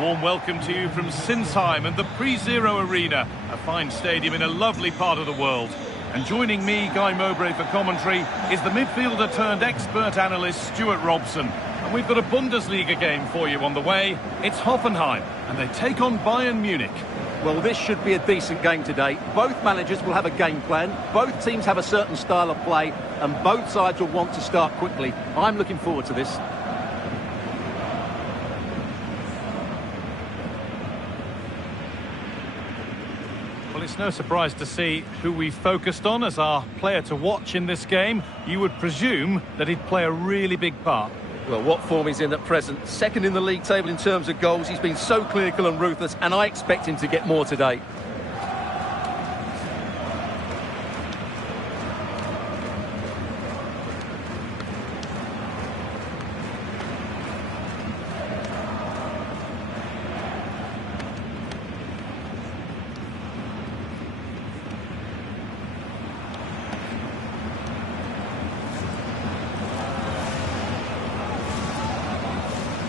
Warm welcome to you from Sinsheim and the Pre-Zero Arena, a fine stadium in a lovely part of the world. And joining me, Guy Mowbray, for commentary is the midfielder turned expert analyst Stuart Robson. And we've got a Bundesliga game for you on the way. It's Hoffenheim, and they take on Bayern Munich. Well, this should be a decent game today. Both managers will have a game plan, both teams have a certain style of play, and both sides will want to start quickly. I'm looking forward to this. Well, it's no surprise to see who we focused on as our player to watch in this game. You would presume that he'd play a really big part. Well, what form he's in at present. Second in the league table in terms of goals. He's been so clinical and ruthless, and I expect him to get more today.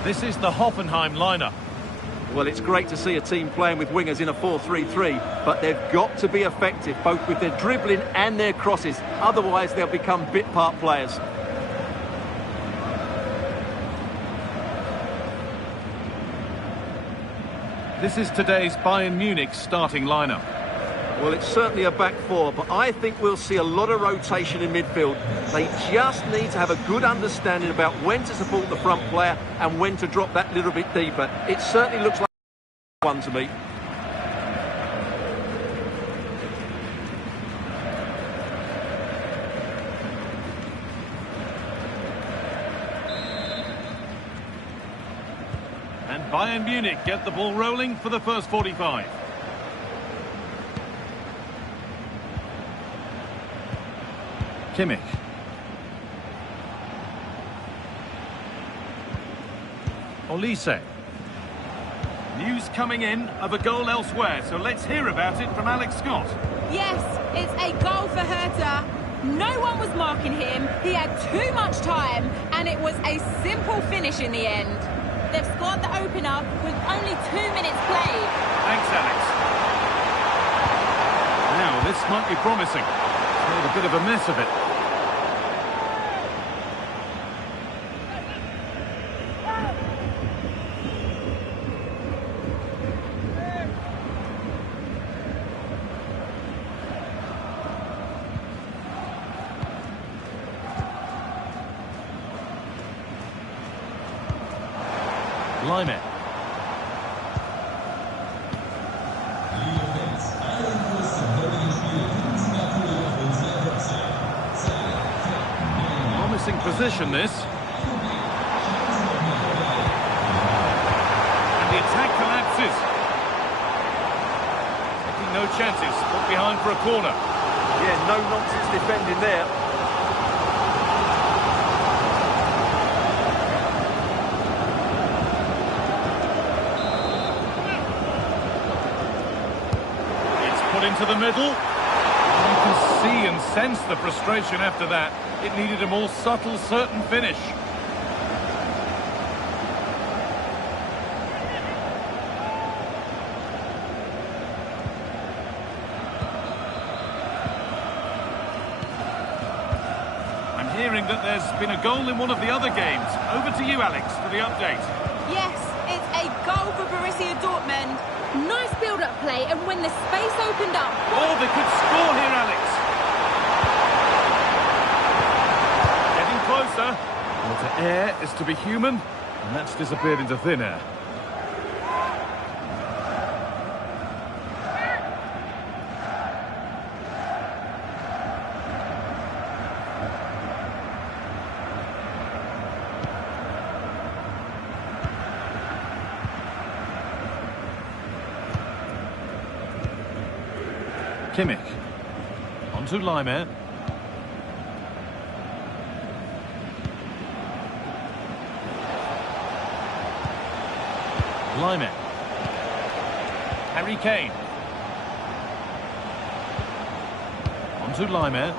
This is the Hoffenheim lineup. Well, it's great to see a team playing with wingers in a 4-3-3, but they've got to be effective, both with their dribbling and their crosses. Otherwise, they'll become bit-part players. This is today's Bayern Munich starting lineup. Well, it's certainly a back four, but I think we'll see a lot of rotation in midfield. They just need to have a good understanding about when to support the front player and when to drop that little bit deeper. It certainly looks like one to me. And Bayern Munich get the ball rolling for the first 45. Kimmich. Olise. News coming in of a goal elsewhere, so let's hear about it from Alex Scott. Yes, it's a goal for Hertha. No one was marking him, he had too much time, and it was a simple finish in the end. They've scored the opener with only 2 minutes played. Thanks, Alex. Now, this might be promising. It's made a bit of a mess of it. Lime. Promising position, this. And the attack collapses. Taking no chances, put behind for a corner. Yeah, no nonsense defending there. Into the middle. You can see and sense the frustration after that. It needed a more subtle, certain finish. I'm hearing that there's been a goal in one of the other games. Over to you, Alex, for the update. Yes, it's a goal for Borussia Dortmund. Nice build-up play, and when the space opened up... Oh, they could score here, Alex! Getting closer. Well, to err is to be human, and that's disappeared into thin air. Kimmich. On to Lime. Lime. Harry Kane. On to Lime.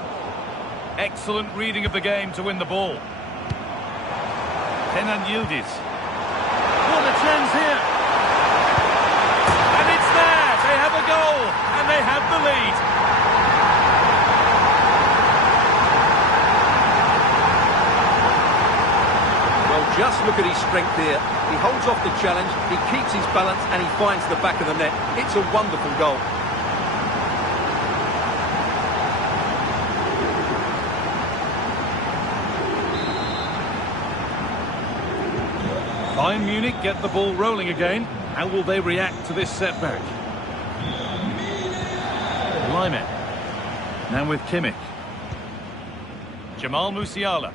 Excellent reading of the game to win the ball. Kenan Yildiz. What a chance here! goal, and they have the lead. Well, just look at his strength here. He holds off the challenge, he keeps his balance, and he finds the back of the net. It's a wonderful goal. Bayern Munich get the ball rolling again. How will they react to this setback? Lyman. Now with Kimmich. Jamal Musiala.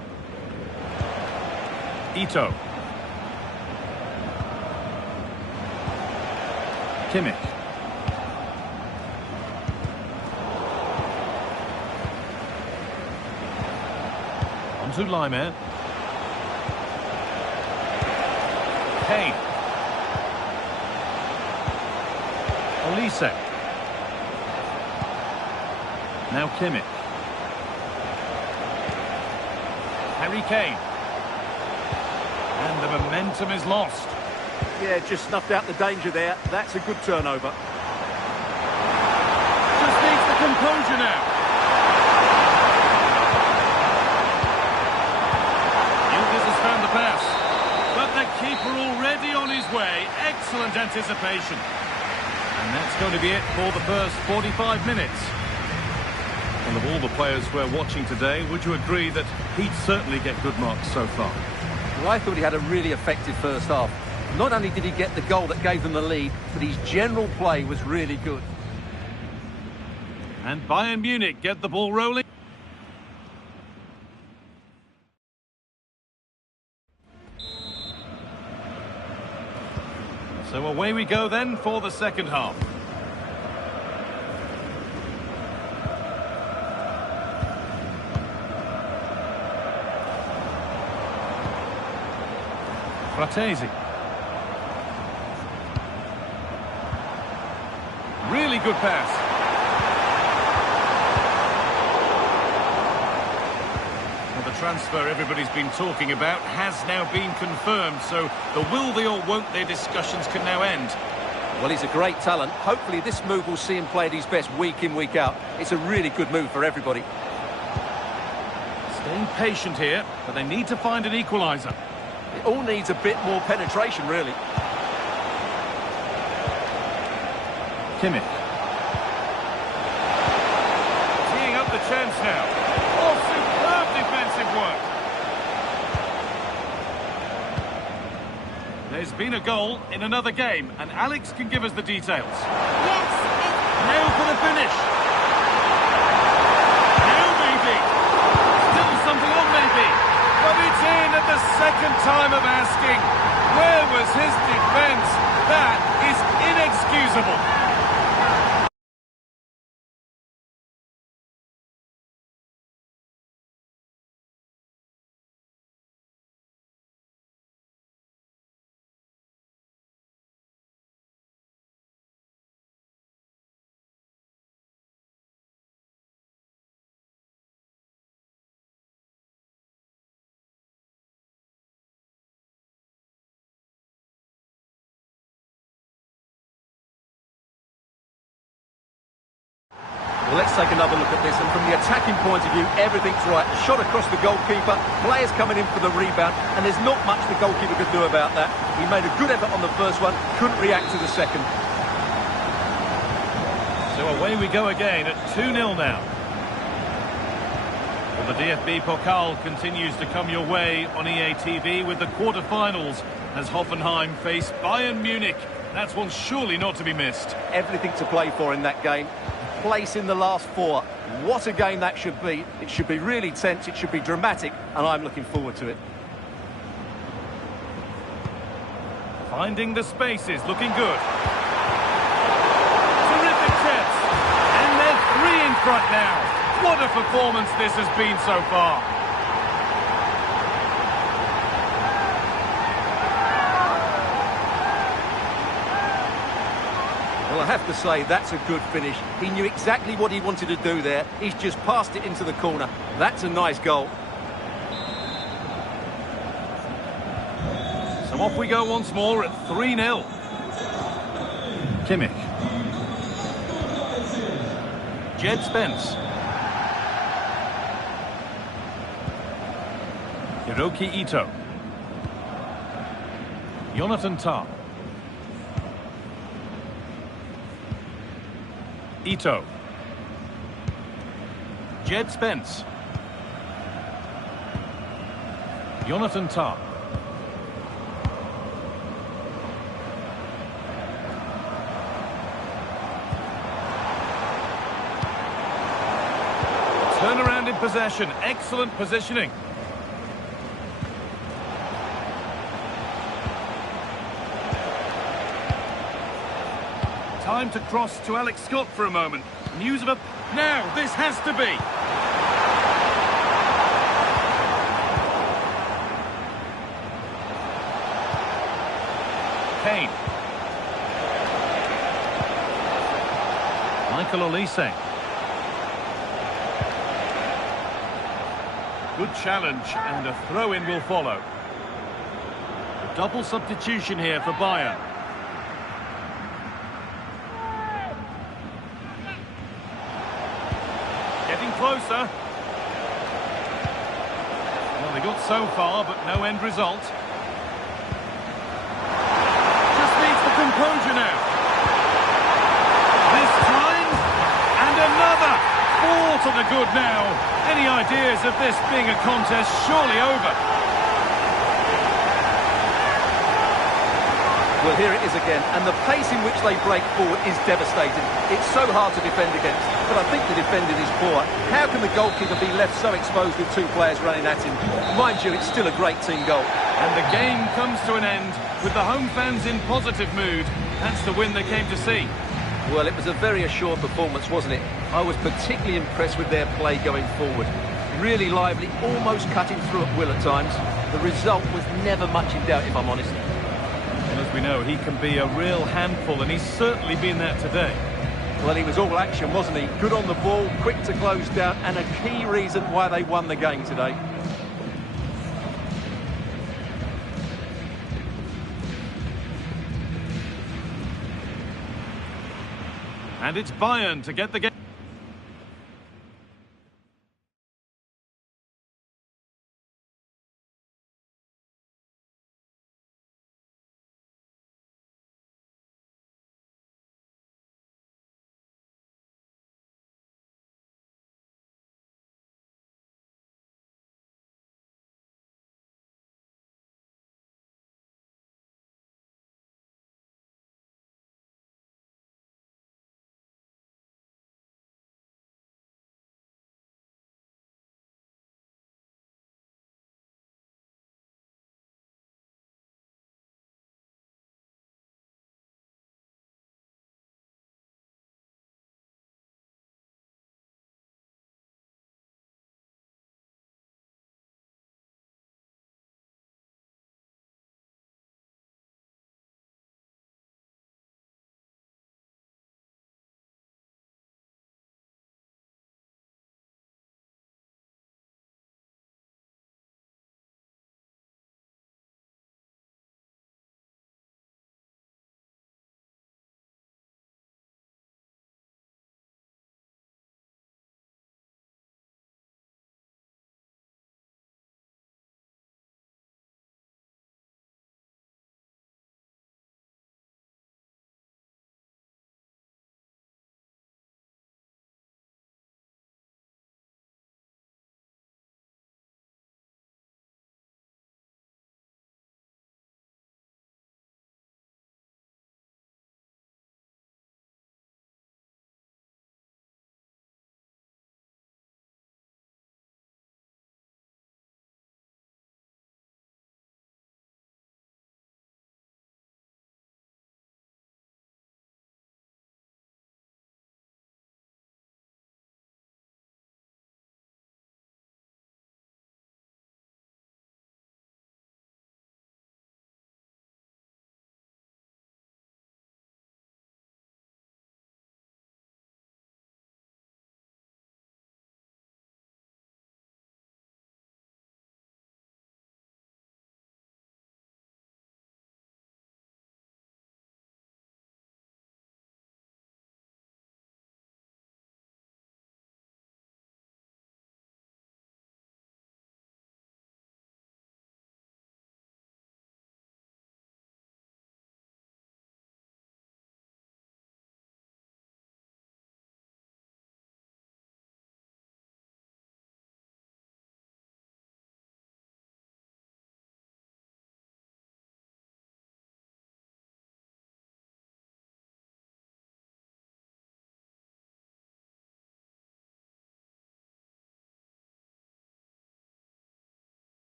Ito. Kimmich. On to Lyman. Kane. Olise. Now Kimmich. Harry Kane. And the momentum is lost. Yeah, just snuffed out the danger there. That's a good turnover. Just needs the composure now. Yildiz has found the pass. But the keeper already on his way. Excellent anticipation. And that's going to be it for the first 45 minutes. And of all the players we're watching today, would you agree that he'd certainly get good marks so far? Well, I thought he had a really effective first half. Not only did he get the goal that gave them the lead, but his general play was really good. And Bayern Munich get the ball rolling. So away we go then for the second half. Fratesi. Really good pass. Well, the transfer everybody's been talking about has now been confirmed, so the will they or won't they discussions can now end. Well, he's a great talent. Hopefully this move will see him play at his best week in, week out. It's a really good move for everybody. Staying patient here, but they need to find an equaliser. It all needs a bit more penetration, really. Kimmich. Teeing up the chance now. Oh, superb defensive work. There's been a goal in another game, and Alex can give us the details. Yes, Now for the finish. Now maybe. Still something on maybe. But it's in at the second time of asking. Where was his defence? That is inexcusable. Well, let's take another look at this, and from the attacking point of view, everything's right. Shot across the goalkeeper, players coming in for the rebound, and there's not much the goalkeeper could do about that. He made a good effort on the first one, couldn't react to the second. So away we go again at 2-0 now. Well, the DFB Pokal continues to come your way on EA TV with the quarter-finals as Hoffenheim face Bayern Munich. That's one surely not to be missed. Everything to play for in that game. Place in the last four. What a game that should be. It should be really tense, it should be dramatic, and I'm looking forward to it. Finding the spaces, looking good. Terrific chance. And they're three in front now. What a performance this has been so far. Well, I have to say, that's a good finish. He knew exactly what he wanted to do there. He's just passed it into the corner. That's a nice goal. So off we go once more at 3-0. Kimmich. Jed Spence. Hiroki Ito. Jonathan Tah. Ito. Jed Spence. Jonathan Tah. Turnaround in possession. Excellent positioning. Time to cross to Alex Scott for a moment. News of a... Now, this has to be. Kane. Michael Olise. Good challenge, and a throw-in will follow. A double substitution here for Bayern. Getting closer. Well, they got so far, but no end result. Just needs the composure now. This time, and another. 4 to the good now. Any ideas of this being a contest surely over? Well, here it is again, and the pace in which they break forward is devastating. It's so hard to defend against, but I think the defending is poor. How can the goalkeeper be left so exposed with 2 players running at him? Mind you, it's still a great team goal. And the game comes to an end with the home fans in positive mood. That's the win they came to see. Well, it was a very assured performance, wasn't it? I was particularly impressed with their play going forward. Really lively, almost cutting through at will at times. The result was never much in doubt, if I'm honest. And as we know, he can be a real handful, and he's certainly been that today. Well, he was all action, wasn't he? Good on the ball, quick to close down, and a key reason why they won the game today. And it's Bayern to get the game.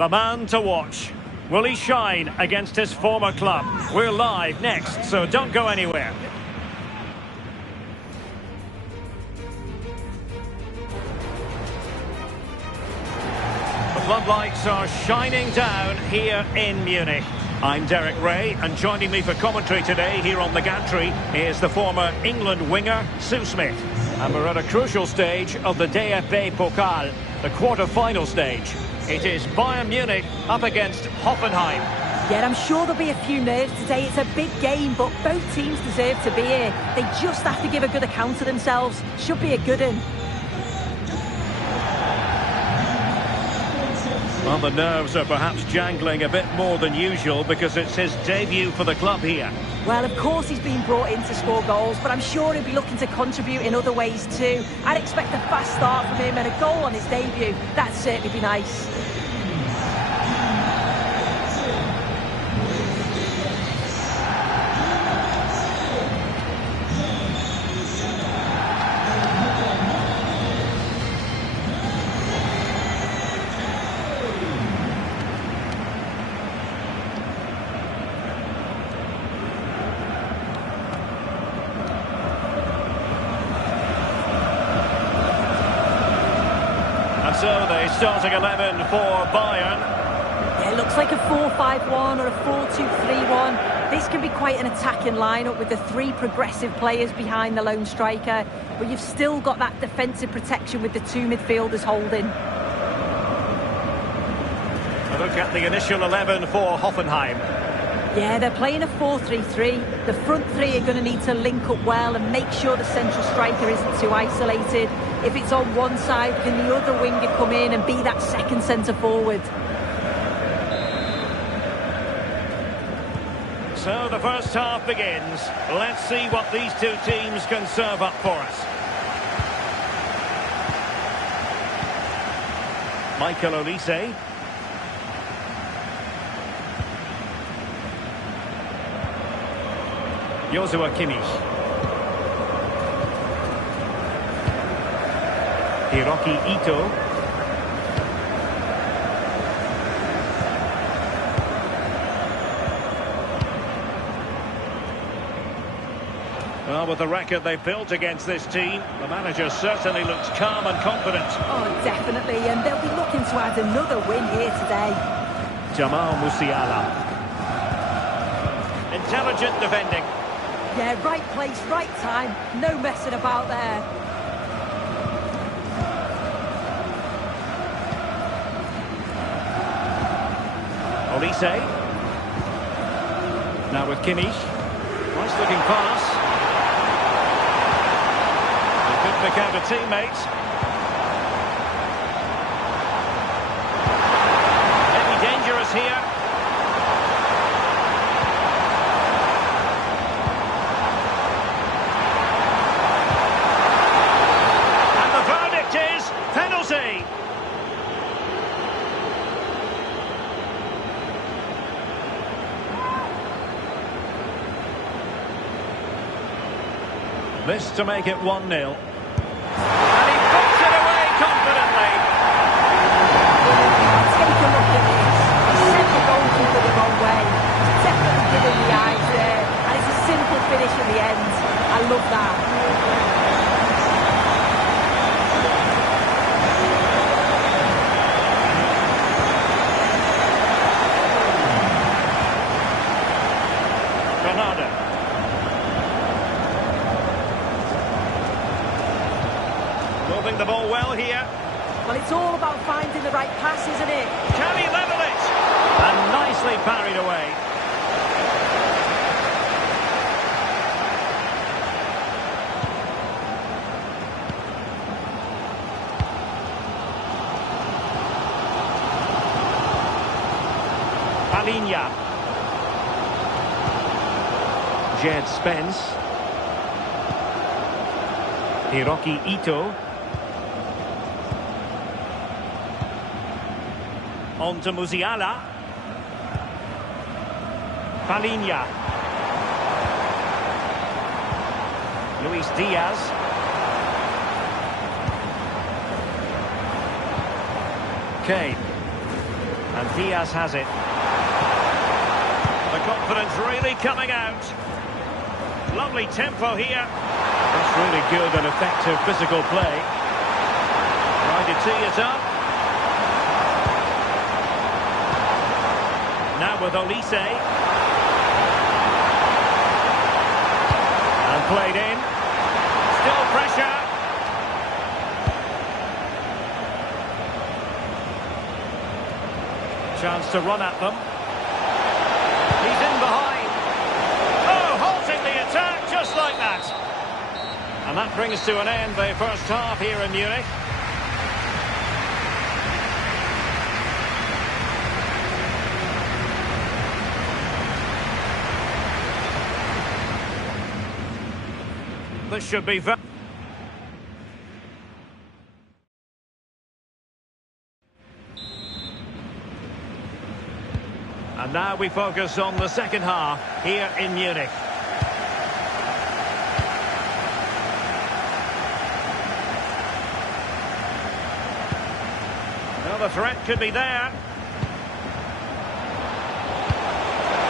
The man to watch. Will he shine against his former club? We're live next, so don't go anywhere. The floodlights are shining down here in Munich. I'm Derek Ray, and joining me for commentary today here on the gantry is the former England winger, Sue Smith. And we're at a crucial stage of the DFB Pokal, the quarter-final stage. It is Bayern Munich up against Hoffenheim. Yeah, I'm sure there'll be a few nerves today. It's a big game, but both teams deserve to be here. They just have to give a good account of themselves. Should be a good one. Well, the nerves are perhaps jangling a bit more than usual because it's his debut for the club here. Well, of course he's been brought in to score goals, but I'm sure he'll be looking to contribute in other ways too. I'd expect a fast start from him and a goal on his debut. That'd certainly be nice. So the starting 11 for Bayern. Yeah, it looks like a 4-5-1 or a 4-2-3-1. This can be quite an attacking lineup with the three progressive players behind the lone striker, but you've still got that defensive protection with the two midfielders holding. A look at the initial 11 for Hoffenheim. Yeah, they're playing a 4-3-3. The front three are going to need to link up well and make sure the central striker isn't too isolated. If it's on one side, can the other winger come in and be that second centre forward? So the first half begins. Let's see what these two teams can serve up for us. Michael Olise. Joshua Kimmich. Hiroki Ito. Well, with the record they've built against this team, the manager certainly looks calm and confident. Oh, definitely, and they'll be looking to add another win here today. Jamal Musiala. Intelligent defending. Yeah, right place, right time. No messing about there. Olise. Now with Kimmich. Nice looking pass. He could pick out a teammate. Maybe dangerous here. And the verdict is penalty. This to make it 1-0. And he puts it away confidently. Take a look at this. He sent the goalkeeper the wrong way. He's definitely given the eyes there. And it's a simple finish in the end. I love that. Moving the ball well here. Well, it's all about finding the right pass, isn't it? Can he level it? And nicely parried away. Palinha. Jed Spence. Hiroki Ito. On to Musiala. Palinha. Luis Diaz. Kane. And Diaz has it. The confidence really coming out. Lovely tempo here. That's really good and effective physical play. Trying to tee it up. Now with Olise. And played in. Still pressure. Chance to run at them. He's in behind. Oh, halting the attack just like that. And that brings to an end the first half here in Munich. This should be very... And now we focus on the second half here in Munich. Well, the threat could be there.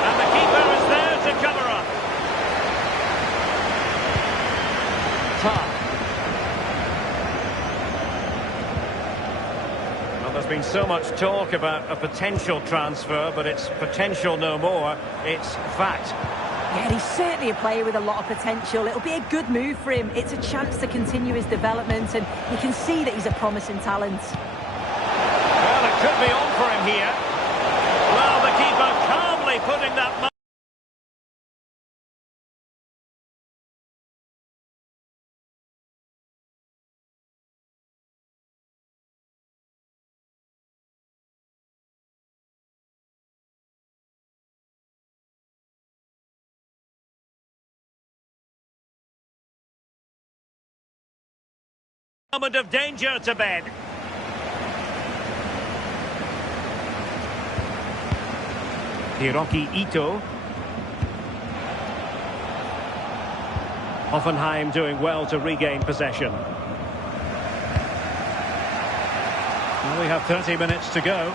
And the keeper is there to cover up. Well, there's been so much talk about a potential transfer, but it's potential no more. It's fact. Yeah, he's certainly a player with a lot of potential. It'll be a good move for him. It's a chance to continue his development, and you can see that he's a promising talent. Well, it could be on for him here. Well, the keeper calmly putting that... Moment of danger to bed. Hiroki Ito. Hoffenheim doing well to regain possession. Well, we have 30 minutes to go.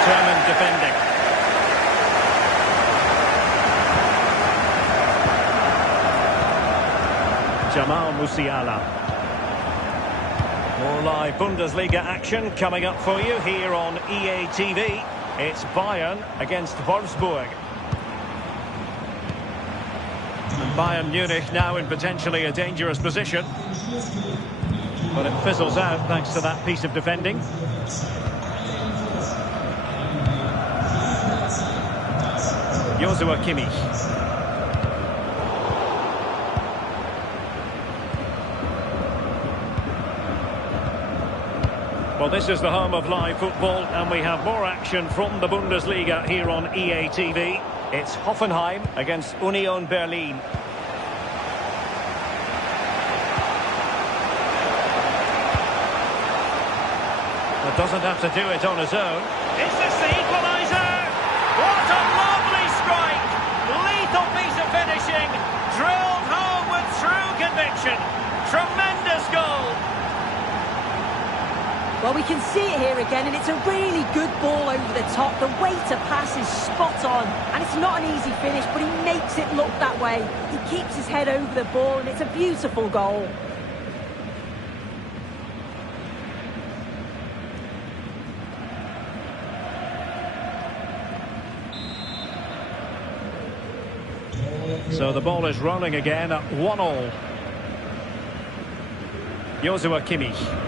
Determined defending. Jamal Musiala. More live Bundesliga action coming up for you here on EA TV. It's Bayern against Wolfsburg. And Bayern Munich now in potentially a dangerous position. But it fizzles out thanks to that piece of defending. Joshua Kimmich. Well, this is the home of live football, and we have more action from the Bundesliga here on EA TV. It's Hoffenheim against Union Berlin. But doesn't have to do it on his own. Is this the equaliser? What a lovely strike! Lethal piece of finishing, drilled home with true conviction. Tremendous goal! Well, we can see it here again, and it's a really good ball over the top. The way to pass is spot on, and it's not an easy finish, but he makes it look that way. He keeps his head over the ball, and it's a beautiful goal. So the ball is rolling again at 1-1. Joshua Kimmich.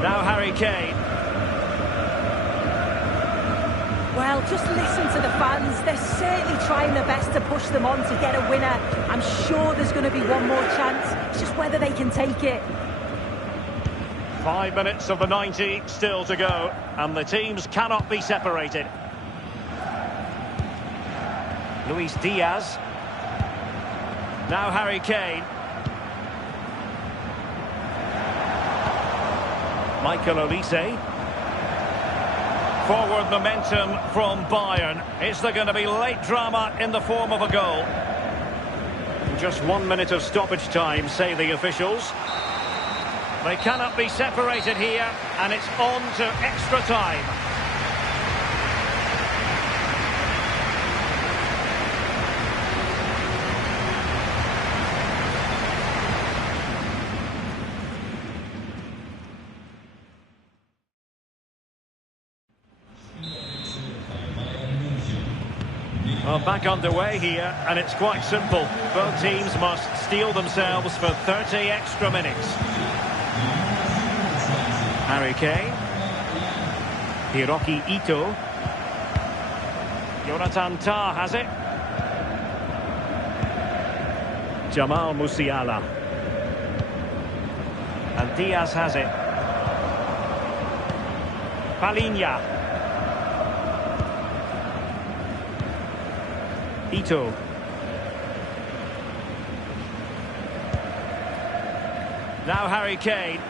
Now Harry Kane. Well, just listen to the fans. They're certainly trying their best to push them on to get a winner. I'm sure there's going to be one more chance. It's just whether they can take it. 5 minutes of the 90 still to go, and the teams cannot be separated. Luis Diaz. Now Harry Kane. Michael Olise. Forward momentum from Bayern. Is there going to be late drama in the form of a goal? Just 1 minute of stoppage time, say the officials. They cannot be separated here, and it's on to extra time. Well, back underway here, and it's quite simple. Both teams must steel themselves for 30 extra minutes. Harry Kane. Hiroki Ito. Jonathan Tah has it. Jamal Musiala. And Diaz has it. Palinha. Ito. Now Harry Kane.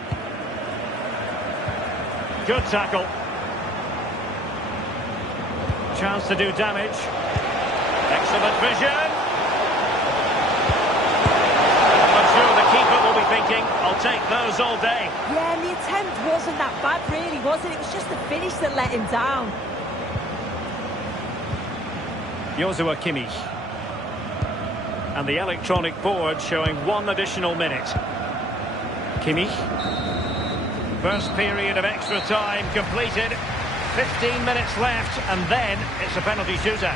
Good tackle. Chance to do damage. Excellent vision. I'm sure the keeper will be thinking, I'll take those all day. Yeah, and the attempt wasn't that bad really, was it? It was just the finish that let him down. Joshua Kimmich. And the electronic board showing 1 additional minute. Kimmich. First period of extra time completed. 15 minutes left, and then it's a penalty shootout.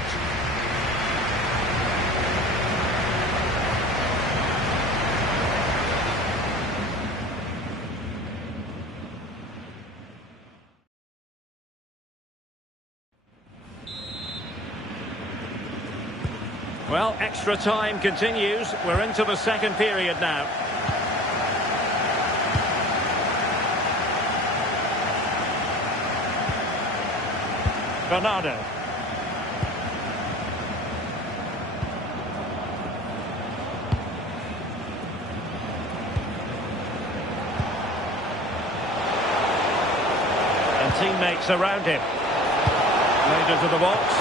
Well, extra time continues. We're into the second period now. Bernardo. And teammates around him. Made into the box.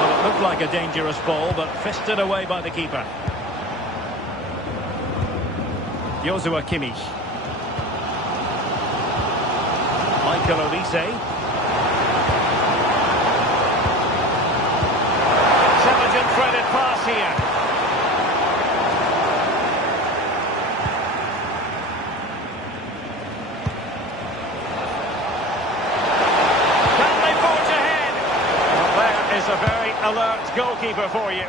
Well, it looked like a dangerous ball, but fisted away by the keeper. Joshua Kimmich. Michael Olise. Intelligent threaded pass here. Can they forge ahead? Well, there is a very alert goalkeeper for you.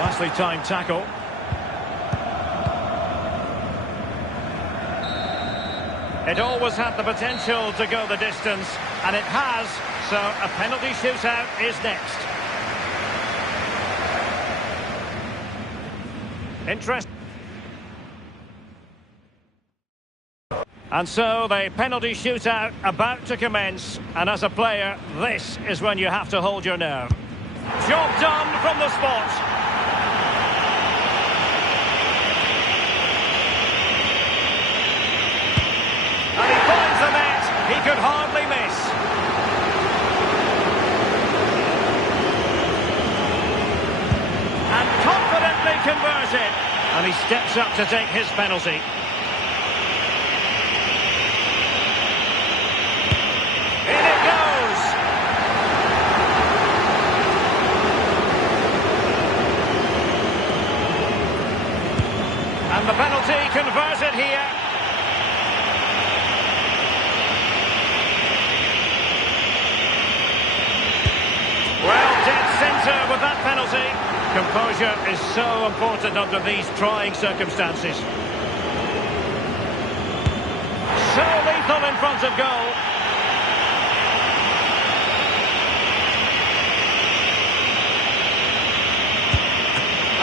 Nicely timed tackle. It always had the potential to go the distance, and it has, so a penalty shootout is next. Interest. And so the penalty shootout about to commence, and as a player, this is when you have to hold your nerve. Job done from the spot. And he finds the net. He could hardly miss. And confidently converts it. And he steps up to take his penalty. In it goes. And the penalty converted here. Well, dead centre with that penalty. Composure is so important under these trying circumstances. So lethal in front of goal.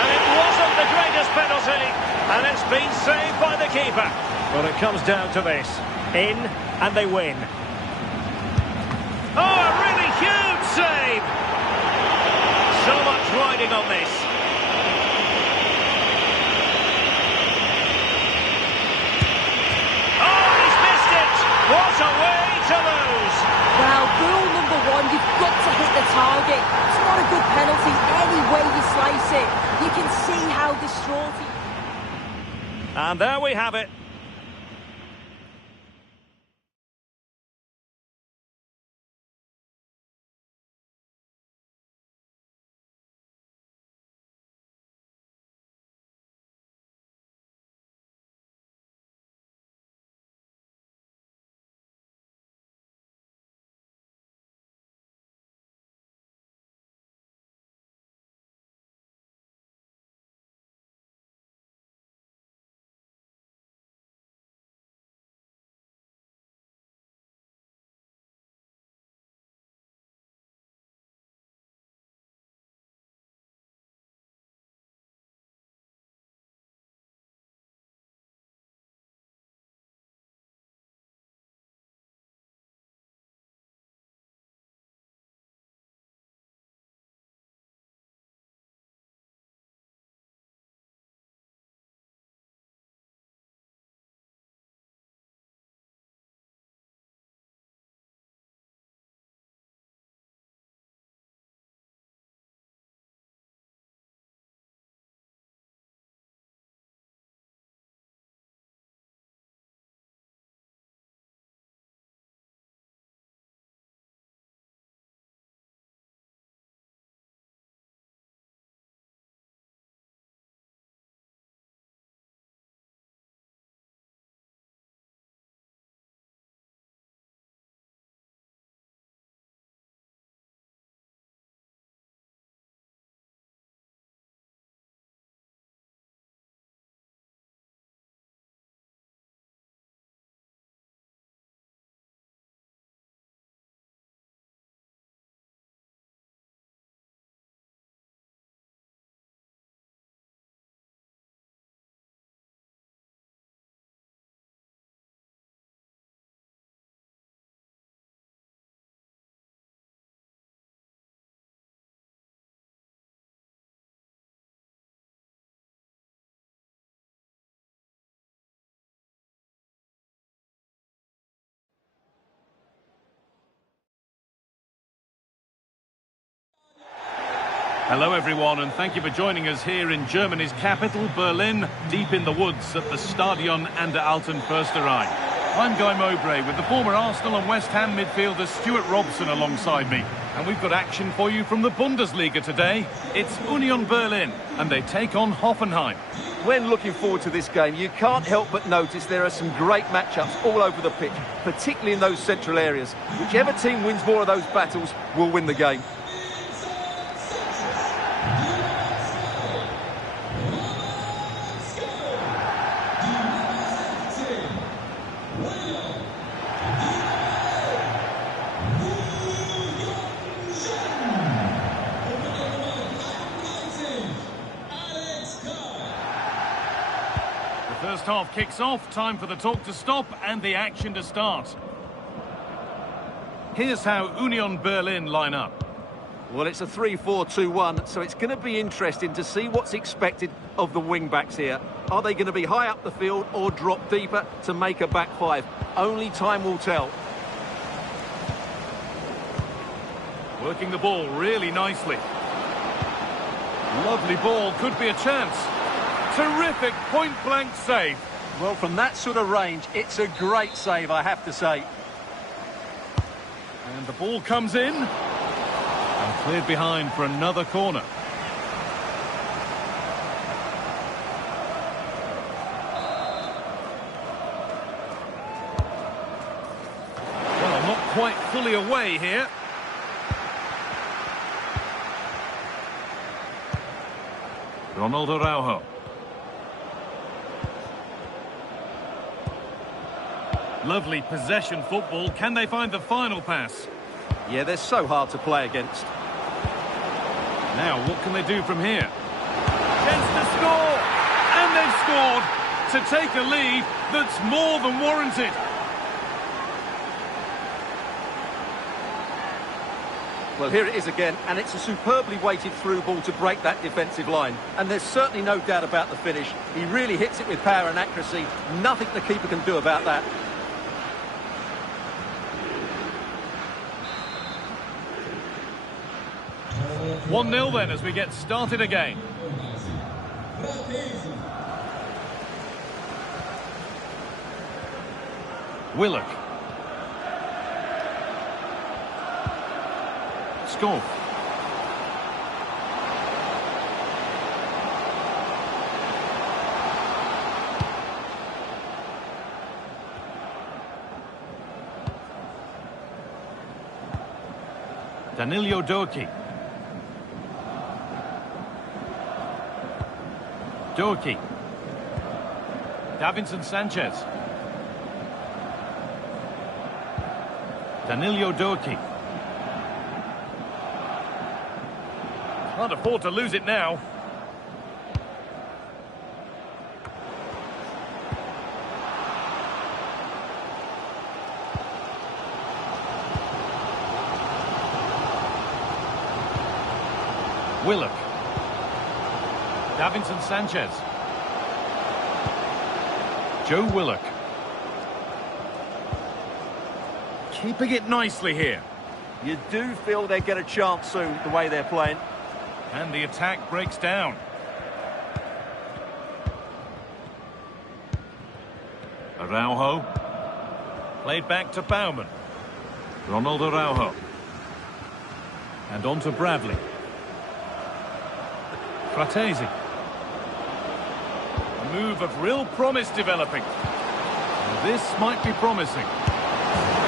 And it wasn't the greatest penalty, and it's been saved by the keeper. Well, it comes down to this. In, and they win. Oh, a really huge save! So much riding on this. Oh, he's missed it! What a way to lose! Well, rule number one, you've got to hit the target. It's not a good penalty any way you slice it. You can see how distraught he... And there we have it. Hello everyone, and thank you for joining us here in Germany's capital, Berlin, deep in the woods at the Stadion an der Alten Försterei. I'm Guy Mowbray with the former Arsenal and West Ham midfielder Stuart Robson alongside me. And we've got action for you from the Bundesliga today. It's Union Berlin, and they take on Hoffenheim. When looking forward to this game, you can't help but notice there are some great matchups all over the pitch, particularly in those central areas. Whichever team wins more of those battles will win the game. First half kicks off, time for the talk to stop and the action to start. Here's how Union Berlin line up. Well, it's a 3-4-2-1, so it's going to be interesting to see what's expected of the wing-backs here. Are they going to be high up the field or drop deeper to make a back five? Only time will tell. Working the ball really nicely. Lovely ball, could be a chance. Terrific point-blank save. Well, from that sort of range, it's a great save, I have to say. And the ball comes in. And cleared behind for another corner. Well, not quite fully away here. Ronald Araujo. Lovely possession football. Can they find the final pass? Yeah, they're so hard to play against. Now, what can they do from here? Chance to score! And they've scored to take a lead that's more than warranted. Well, here it is again, and it's a superbly weighted through ball to break that defensive line. And there's certainly no doubt about the finish. He really hits it with power and accuracy. Nothing the keeper can do about that. One 0 then as we get started again. Willock. Scorf. Danilo Doki. Doki. Davinson Sanchez. Danilo Doki. Can't afford to lose it now. Willock. Davinson Sanchez. Joe Willock. Keeping it nicely here. You do feel they get a chance soon, the way they're playing. And the attack breaks down. Araujo. Played back to Bauman. Ronald Araujo. And on to Bradley. Fratesi. A move of real promise developing. And this might be promising.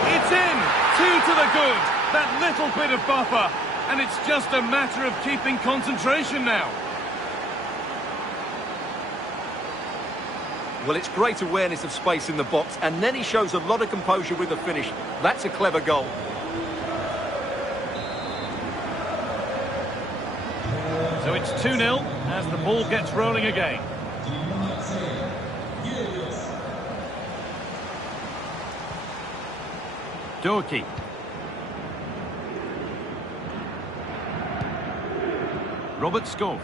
It's in! 2 to the good. That little bit of buffer. And it's just a matter of keeping concentration now. Well, it's great awareness of space in the box, and then he shows a lot of composure with the finish. That's a clever goal. So it's 2-0 as the ball gets rolling again. Doki. Robert Scorf.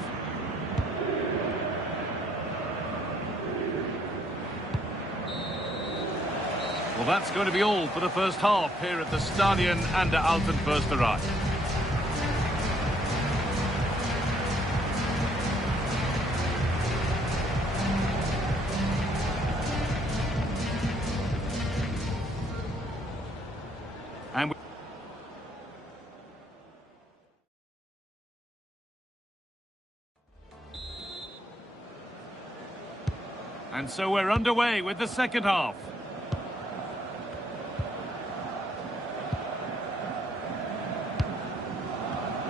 Well, that's going to be all for the first half here at the Stadion an der Alten Försterei. And so we're underway with the second half.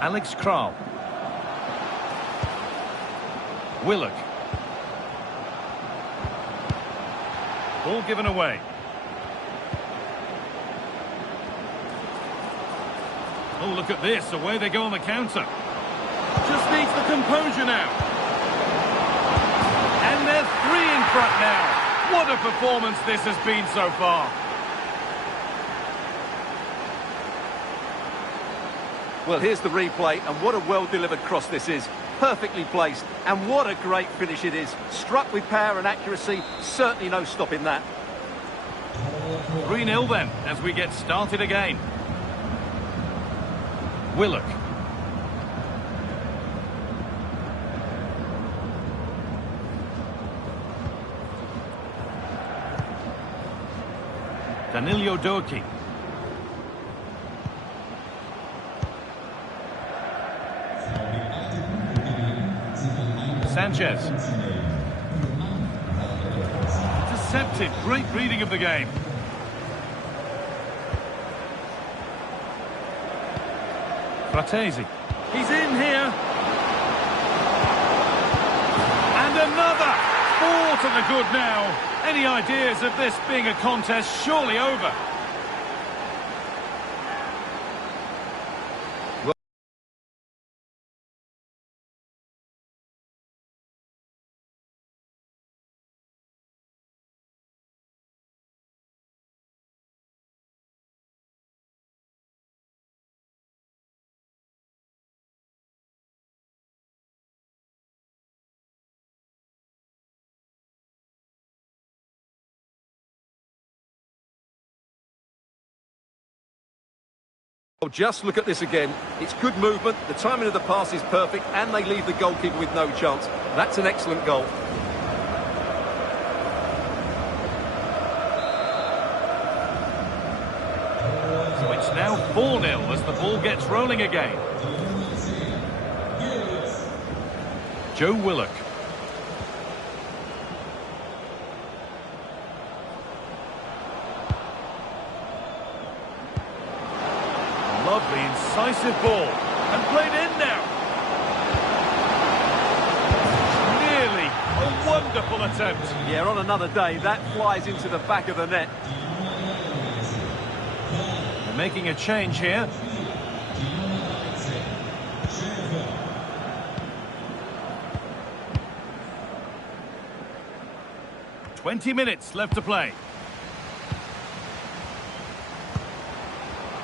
Alex Kral. Willock. Ball given away. Oh, look at this. Away they go on the counter. Just needs the composure now. And they're 3 in front now. What a performance this has been so far. Well, here's the replay, and what a well-delivered cross this is. Perfectly placed, and what a great finish it is. Struck with power and accuracy, certainly no stopping that. 3-0 then, as we get started again. Willock. Danilo Doki. Sanchez. Deceptive, great reading of the game. Fratesi. He's in here. And another. 4 to the good now. Any ideas of this being a contest surely over? Oh, just look at this again. It's good movement, the timing of the pass is perfect, and they leave the goalkeeper with no chance. That's an excellent goal. 4-0 as the ball gets rolling again. Joe Willock. Lovely, incisive ball. And played in now. Nearly a wonderful attempt. Yeah, on another day, that flies into the back of the net. They're making a change here. "20 minutes left to play."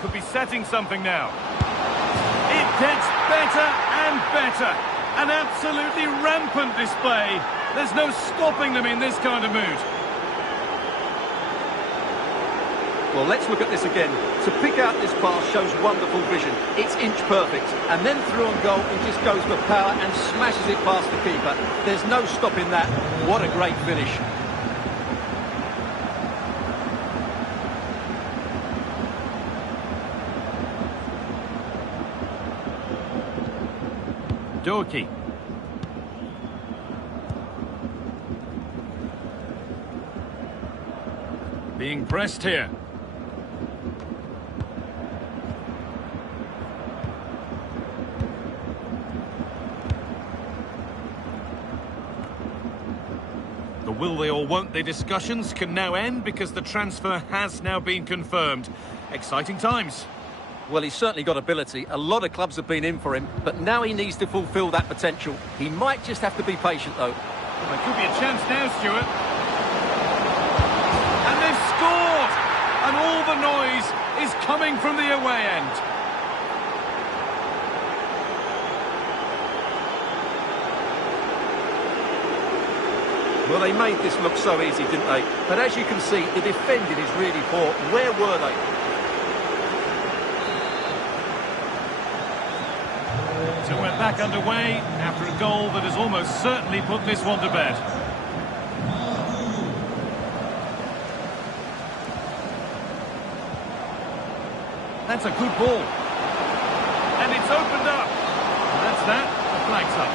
Could be setting something now. It gets better and better. An absolutely rampant display. There's no stopping them in this kind of mood. Well, let's look at this again. To pick out this pass shows wonderful vision. It's inch perfect. And then through on goal, he just goes for power and smashes it past the keeper. There's no stopping that. What a great finish. Doherty. Being pressed here. The will they or won't they discussions can now end because the transfer has now been confirmed. Exciting times. Well, he's certainly got ability. A lot of clubs have been in for him, but now he needs to fulfil that potential. He might just have to be patient, though. Well, there could be a chance now, Stuart. And they've scored! And all the noise is coming from the away end. Well, they made this look so easy, didn't they? But as you can see, the defending is really poor. Where were they? So we're back underway after a goal that has almost certainly put this one to bed. That's a good ball. And it's opened up. And that's that. The flag's up.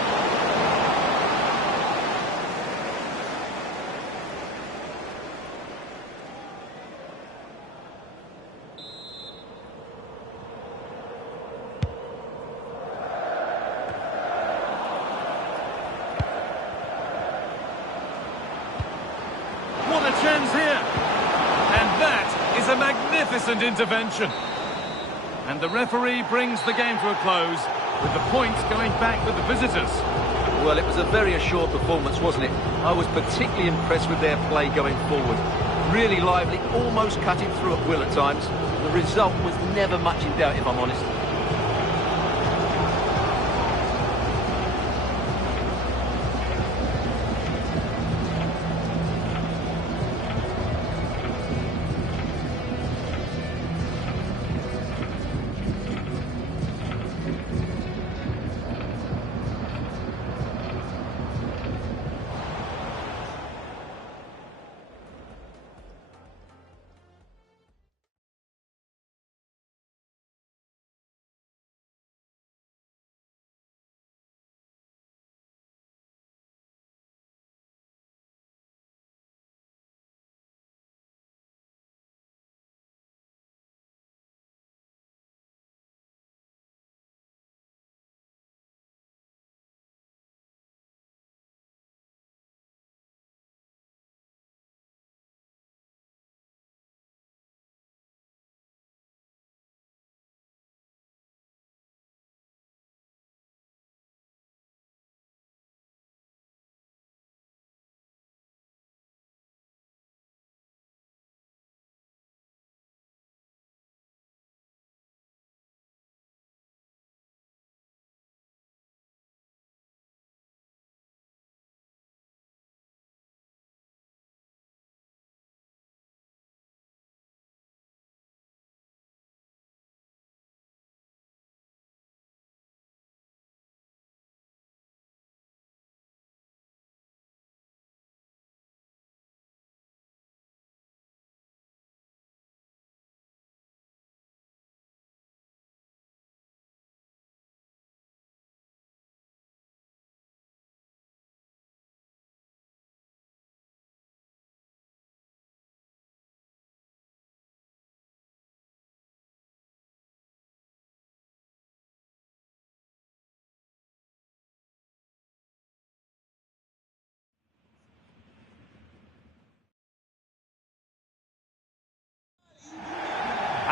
What a chance here. And that is a magnificent intervention. And the referee brings the game to a close, with the points going back with the visitors. Well, it was a very assured performance, wasn't it? I was particularly impressed with their play going forward. Really lively, almost cutting through at will at times. The result was never much in doubt, if I'm honest.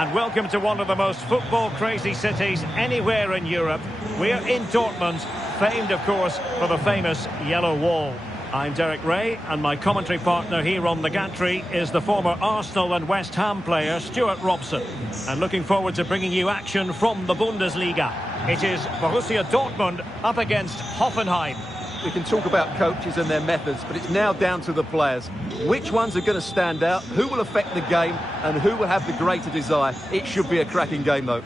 and welcome to one of the most football-crazy cities anywhere in Europe. We're in Dortmund, famed, of course, for the famous Yellow Wall. I'm Derek Ray, and my commentary partner here on the gantry is the former Arsenal and West Ham player, Stuart Robson. And looking forward to bringing you action from the Bundesliga. It is Borussia Dortmund up against Hoffenheim. We can talk about coaches and their methods, but it's now down to the players. Which ones are going to stand out, who will affect the game, and who will have the greater desire? It should be a cracking game, though.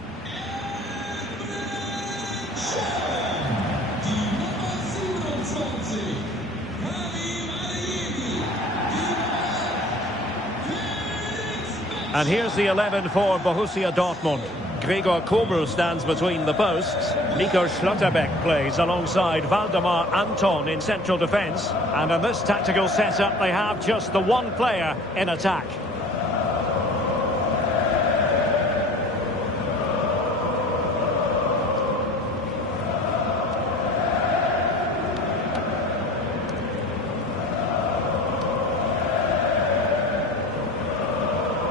And here's the 11 for Borussia Dortmund. Gregor Kobel stands between the posts. Nico Schlotterbeck plays alongside Waldemar Anton in central defence. And in this tactical setup, they have just the one player in attack.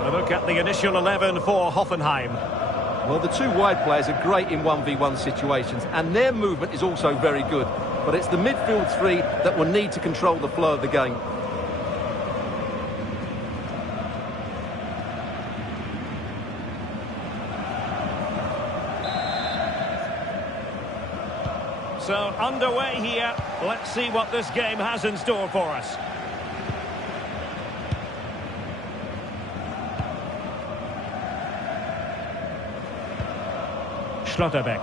A look at the initial 11 for Hoffenheim. Well, the two wide players are great in 1v1 situations, and their movement is also very good. But it's the midfield three that will need to control the flow of the game. So, underway here. Let's see what this game has in store for us. Schlotterbeck.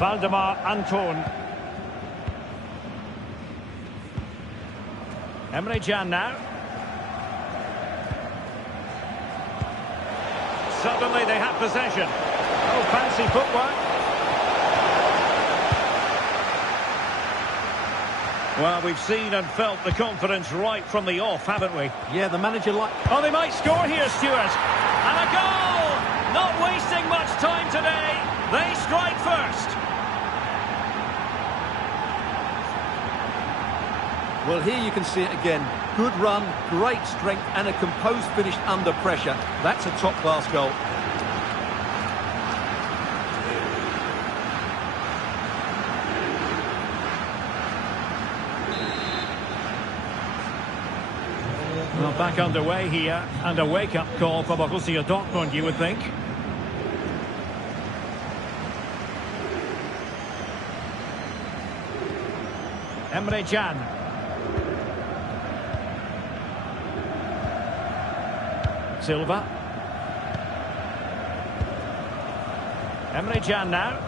Waldemar Anton. Emre Can now. Suddenly they have possession. Oh, fancy footwork. Well, we've seen and felt the confidence right from the off, haven't we? Yeah, the manager Oh, they might score here, Stuart. And a goal! Not wasting much time today. They strike first. Well, here you can see it again. Good run, great strength, and a composed finish under pressure. That's a top-class goal. Well, back underway here, and a wake-up call for Borussia Dortmund, you would think. Emre Can. Silva. Emre Can now.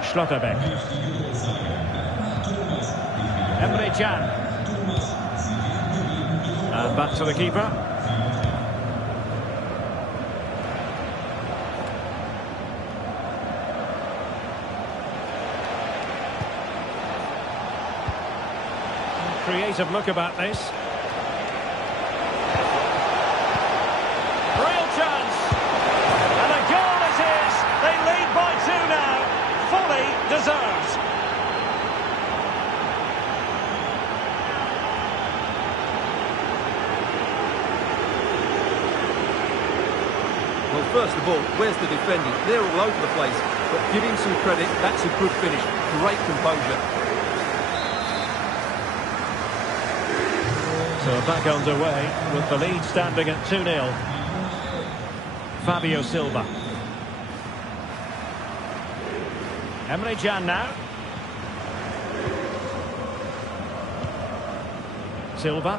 Schlotterbeck. Emre Can. And back to the keeper. Creative look about this. Real chance. And a goal it is. They lead by 2 now. Fully deserved. Well, first of all, where's the defending? They're all over the place. But give him some credit, that's a good finish. Great composure. So back underway with the lead standing at 2-0. Fabio Silva. Emre Can now. Silva.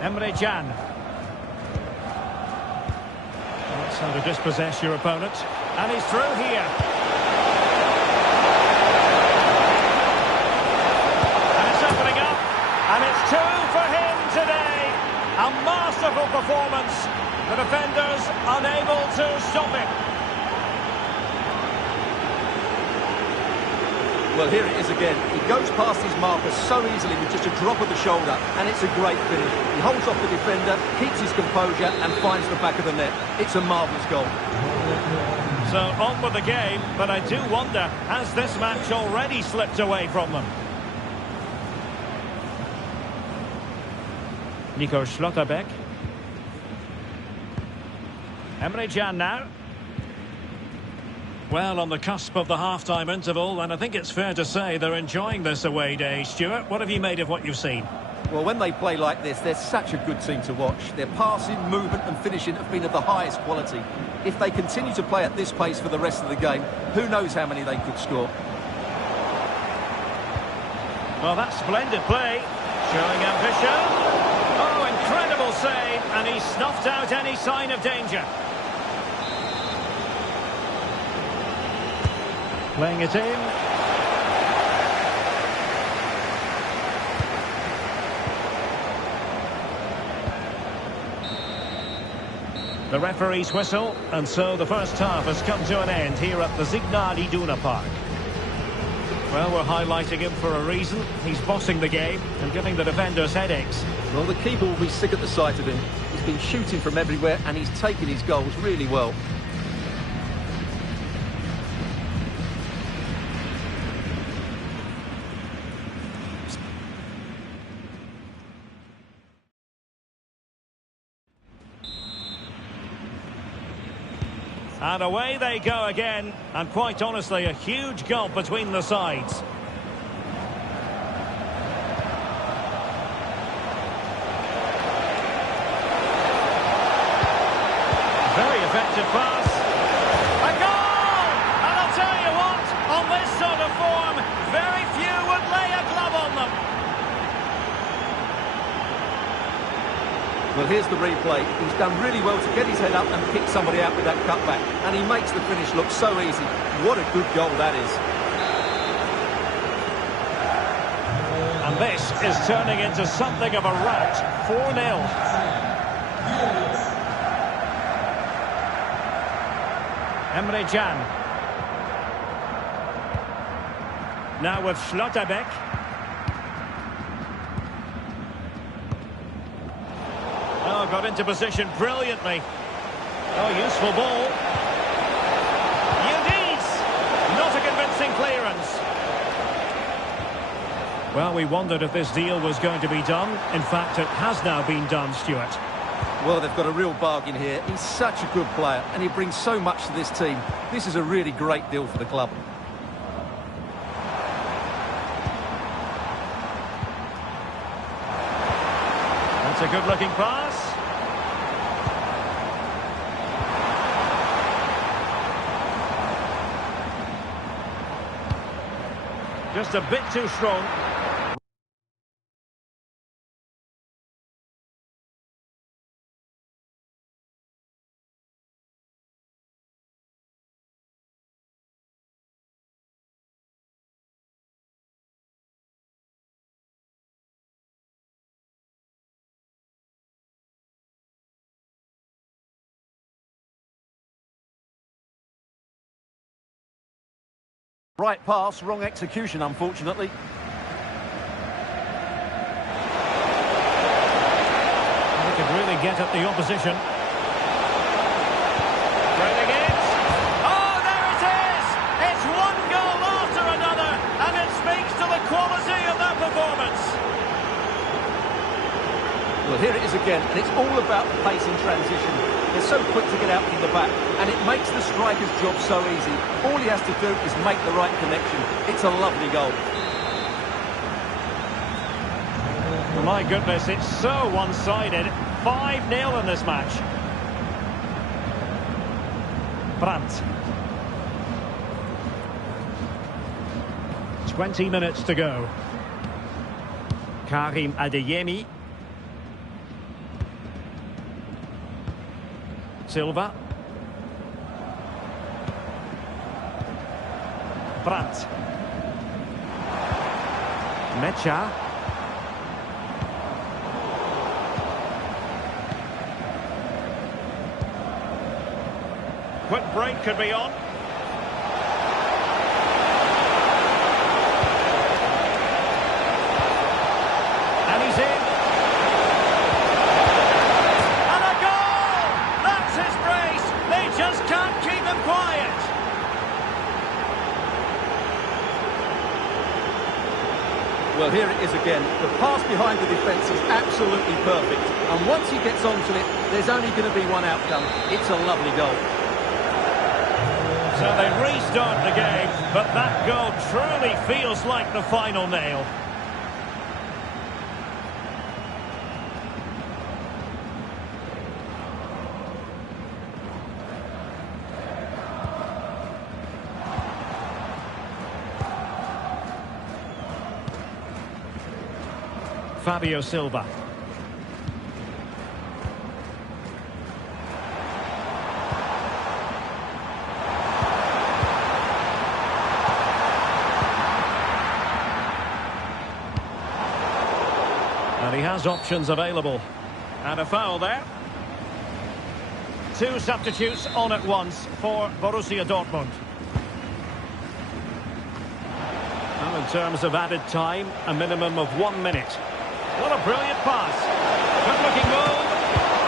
Emre Can. That's how to dispossess your opponent. And he's through here. And it's opening up. And it's 2 for him today. A masterful performance. The defenders unable to stop him. Well, here it is again. He goes past his marker so easily with just a drop of the shoulder, and it's a great finish. He holds off the defender, keeps his composure, and finds the back of the net. It's a marvellous goal. So on with the game, but I do wonder, has this match already slipped away from them? Nico Schlotterbeck. Emre Can now. Well, on the cusp of the half-time interval, and I think it's fair to say they're enjoying this away day. Stuart, what have you made of what you've seen? Well, when they play like this, they're such a good team to watch. Their passing, movement and finishing have been of the highest quality. If they continue to play at this pace for the rest of the game, who knows how many they could score. Well, that's splendid play, showing ambition. Oh, incredible save, and he snuffed out any sign of danger. Playing it in. The referee's whistle, and so the first half has come to an end here at the Signal Iduna Park. Well, we're highlighting him for a reason. He's bossing the game and giving the defenders headaches. Well, the keeper will be sick at the sight of him. He's been shooting from everywhere and he's taken his goals really well. And away they go again, and quite honestly, a huge gulf between the sides. Very effective pass. A goal! And I'll tell you what, on this sort of form, very few would lay a glove on them. Well, here's the replay. He's done really well to get his head up and pick somebody out with that cutback. And he makes the finish look so easy. What a good goal that is. And this is turning into something of a rout. 4-0. Emre Can. Now with Schlotterbeck. Oh, got into position brilliantly. Oh, useful ball. Yudiz! Not a convincing clearance. Well, we wondered if this deal was going to be done. In fact, it has now been done, Stuart. Well, they've got a real bargain here. He's such a good player and he brings so much to this team. This is a really great deal for the club. That's a good-looking pass. Just a bit too strong. Right pass, wrong execution, unfortunately. He could really get at the opposition. Trailing it. Oh, there it is! It's one goal after another, and it speaks to the quality of that performance. Well, here it is again, and it's all about the pace in transition. They're so quick to get out from the back, and it makes the striker's job so easy. All he has to do is make the right connection. It's a lovely goal. My goodness, it's so one-sided. 5-0 in this match. Brandt. 20 minutes to go. Karim Adeyemi. Silva. Brandt. Mecha. Quick break could be on. Well, here it is again. The pass behind the defence is absolutely perfect. And once he gets onto it, there's only going to be one outcome. It's a lovely goal. So they restart the game, but that goal truly feels like the final nail. Fabio Silva. And he has options available. And a foul there. Two substitutes on at once for Borussia Dortmund. Well, in terms of added time, a minimum of 1 minute. What a brilliant pass. Good-looking goal.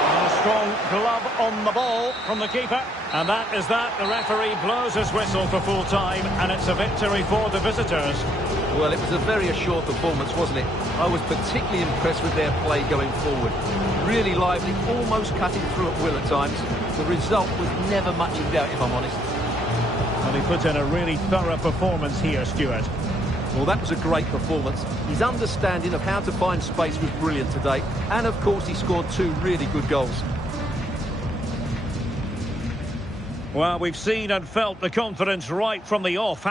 And a strong glove on the ball from the keeper. And that is that. The referee blows his whistle for full time, and it's a victory for the visitors. Well, it was a very assured performance, wasn't it? I was particularly impressed with their play going forward. Really lively, almost cutting through at will at times. The result was never much in doubt, if I'm honest. Well, he put in a really thorough performance here, Stuart. Well, that was a great performance. His understanding of how to find space was brilliant today. And, of course, he scored two really good goals. Well, we've seen and felt the confidence right from the off.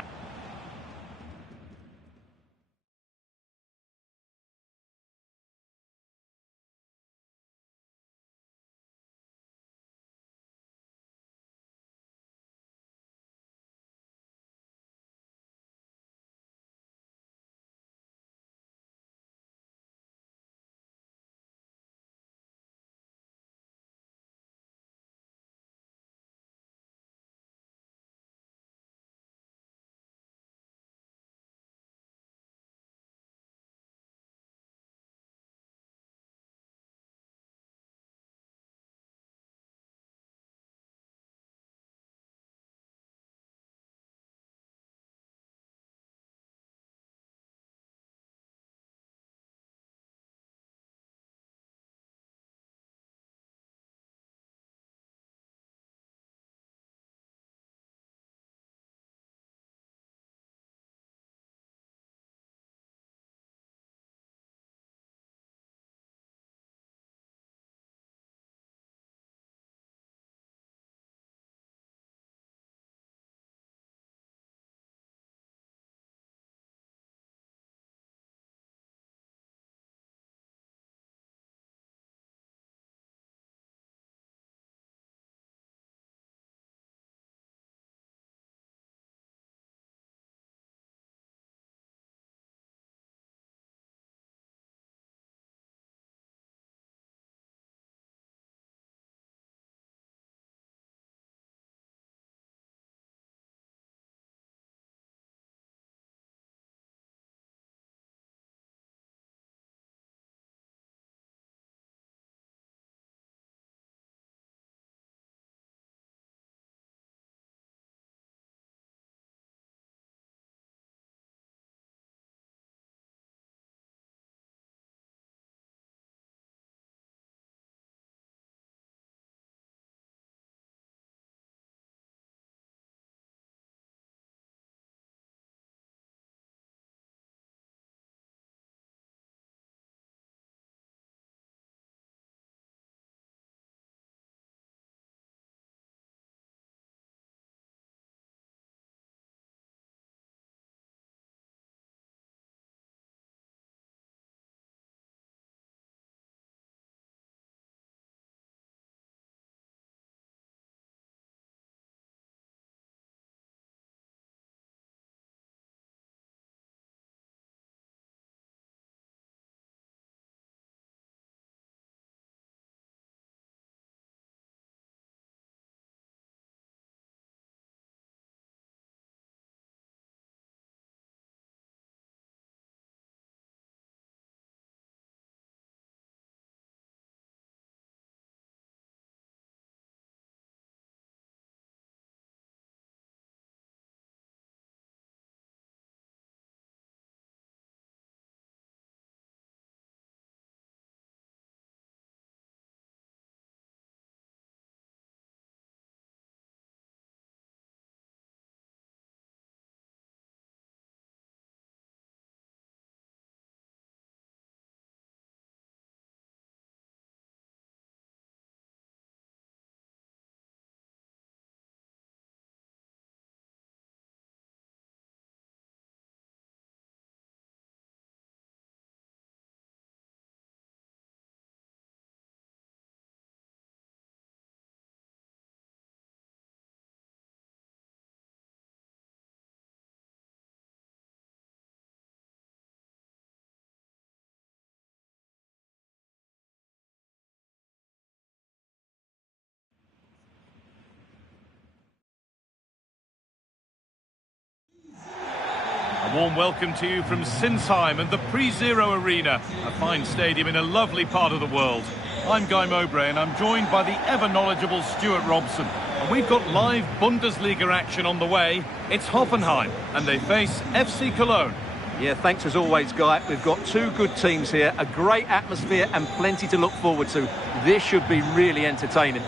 A warm welcome to you from Sinsheim and the Pre-Zero Arena, a fine stadium in a lovely part of the world. I'm Guy Mowbray and I'm joined by the ever-knowledgeable Stuart Robson. And we've got live Bundesliga action on the way. It's Hoffenheim and they face FC Cologne. Yeah, thanks as always, Guy. We've got two good teams here, a great atmosphere and plenty to look forward to. This should be really entertaining.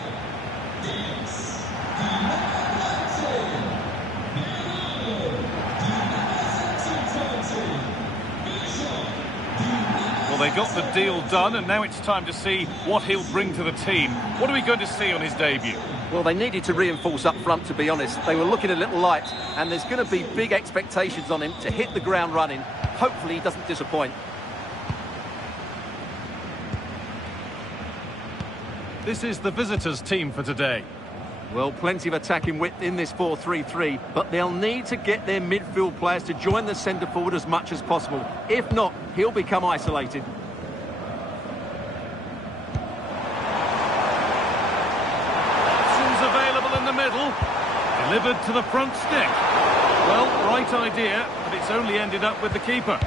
Well, they got the deal done and now it's time to see what he'll bring to the team. What are we going to see on his debut? Well, they needed to reinforce up front, to be honest. They were looking a little light, and there's going to be big expectations on him to hit the ground running. Hopefully he doesn't disappoint. This is the visitors' team for today. Well, plenty of attacking width in this 4-3-3, but they'll need to get their midfield players to join the centre forward as much as possible. If not, he'll become isolated. Middle, delivered to the front stick. Well, right idea, but it's only ended up with the keeper.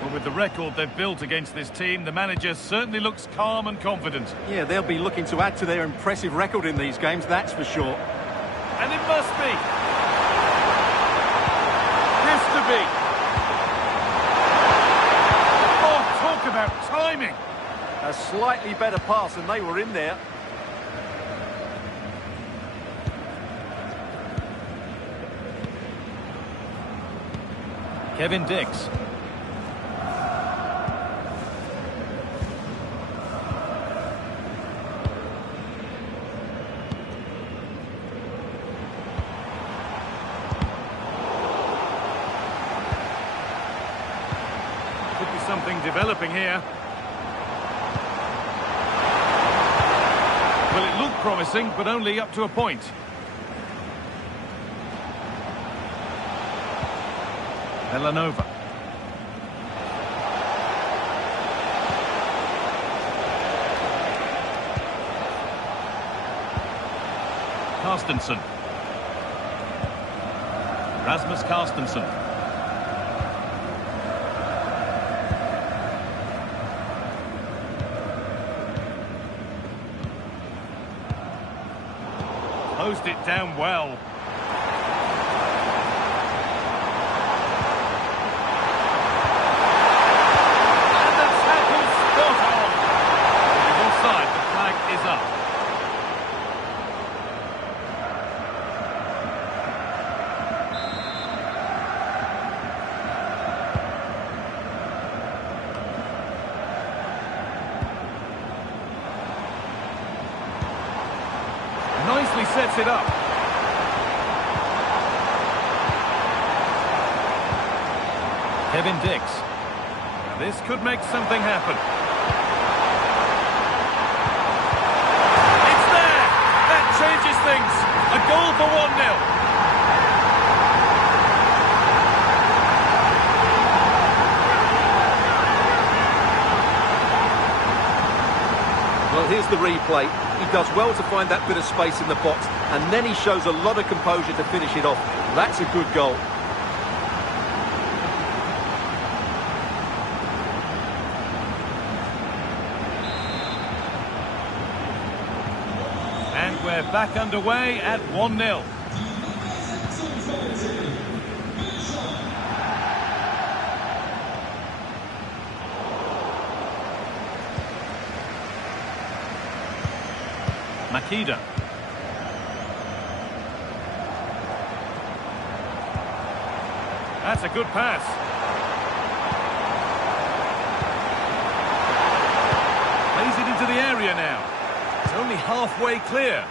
Well, with the record they've built against this team, the manager certainly looks calm and confident. Yeah, they'll be looking to add to their impressive record in these games, that's for sure. And it must be. Has to be. Oh, talk about timing. A slightly better pass and they were in there. Kevin Dix. Could be something developing here. Well, it looked promising, but only up to a point. Villanova. Carstensen. Rasmus Carstensen. Closed it down well. And the tackle spot on. It is offside, the flag is up. Nicely sets it up. Kevin Dix. This could make something happen. It's there! That changes things. A goal for 1-0. Well, here's the replay. He does well to find that bit of space in the box, and then he shows a lot of composure to finish it off. That's a good goal. And we're back underway at 1-0. Makida. That's a good pass. Plays it into the area now. It's only halfway clear.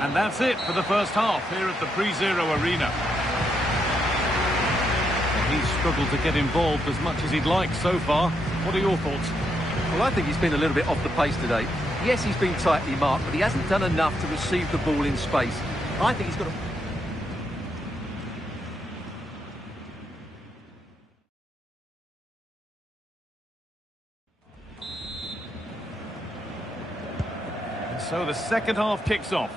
And that's it for the first half here at the Pre-Zero Arena. Well, he's struggled to get involved as much as he'd like so far. What are your thoughts? Well, I think he's been a little bit off the pace today. Yes, he's been tightly marked, but he hasn't done enough to receive the ball in space. I think he's got to... So the second half kicks off.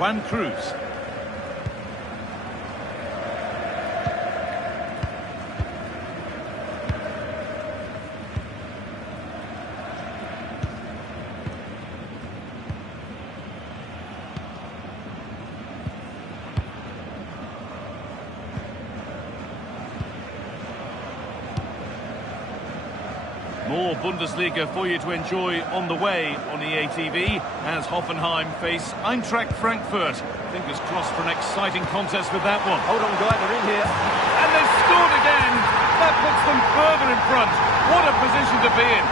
Juan Cruz. More Bundesliga for you to enjoy on the way on EA TV as Hoffenheim face Eintracht Frankfurt. Fingers crossed for an exciting contest with that one. Hold on, guy, they're in here. And they've scored again. That puts them further in front. What a position to be in.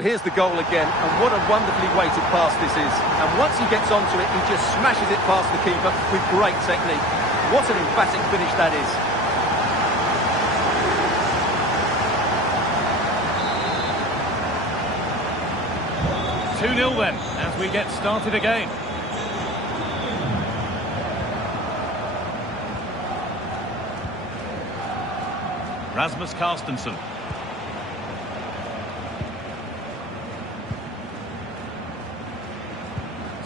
Here's the goal again, and what a wonderfully weighted pass this is. And once he gets onto it, he just smashes it past the keeper with great technique. What an emphatic finish that is. Two 2-0 then, as we get started again. Rasmus Carstensen.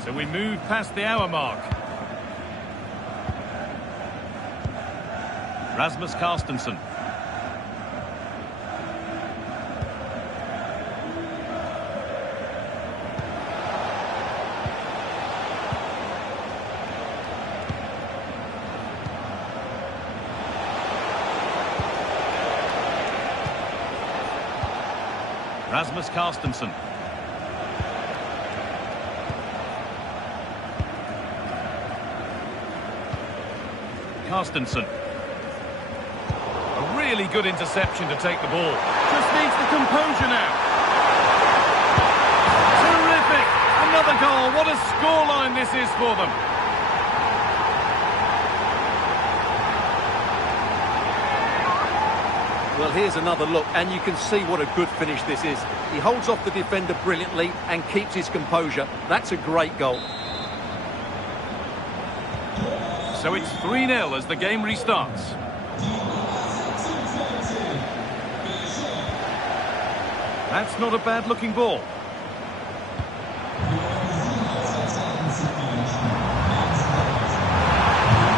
So we move past the hour mark. Rasmus Carstensen. Rasmus Carstensen. Carstensen. A really good interception to take the ball. Just needs the composure now. Terrific! Another goal. What a scoreline this is for them. Well, here's another look, and you can see what a good finish this is. He holds off the defender brilliantly and keeps his composure. That's a great goal. So it's 3-0 as the game restarts. That's not a bad-looking ball.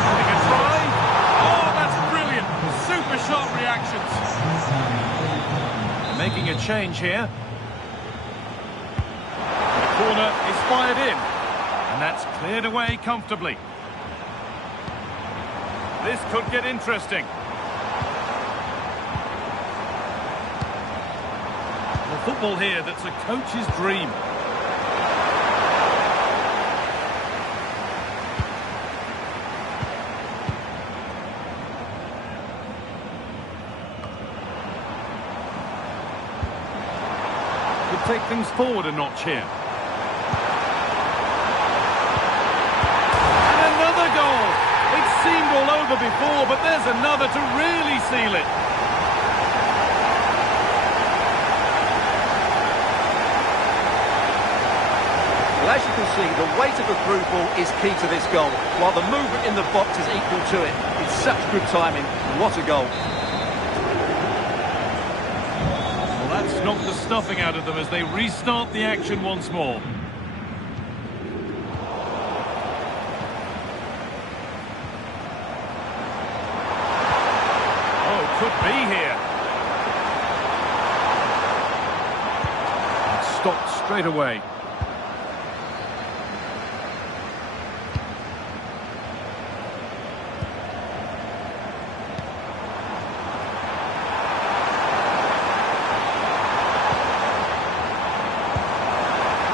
Having a try. Oh, that's brilliant. Super sharp reactions. Making a change here. The corner is fired in. And that's cleared away comfortably. This could get interesting. The football here that's a coach's dream. Could take things forward a notch here. And another goal! It's seemed all over before, but there's another to really seal it. Well, as you can see, the weight of the through ball is key to this goal, while the movement in the box is equal to it. It's such good timing. What a goal. Well, that's knocked the stuffing out of them as they restart the action once more. Could be here. Stopped straight away.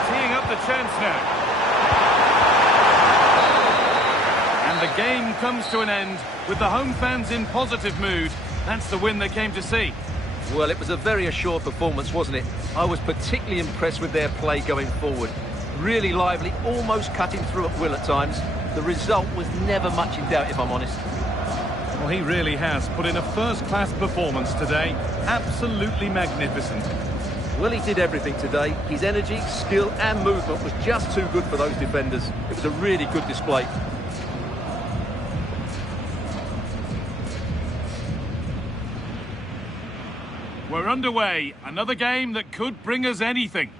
Teeing up the chance now. And the game comes to an end with the home fans in positive mood. That's the win they came to see. Well, it was a very assured performance, wasn't it? I was particularly impressed with their play going forward. Really lively, almost cutting through at will at times. The result was never much in doubt, if I'm honest. Well, he really has put in a first-class performance today. Absolutely magnificent. Well, he did everything today. His energy, skill and movement was just too good for those defenders. It was a really good display. We're underway. Another game that could bring us anything.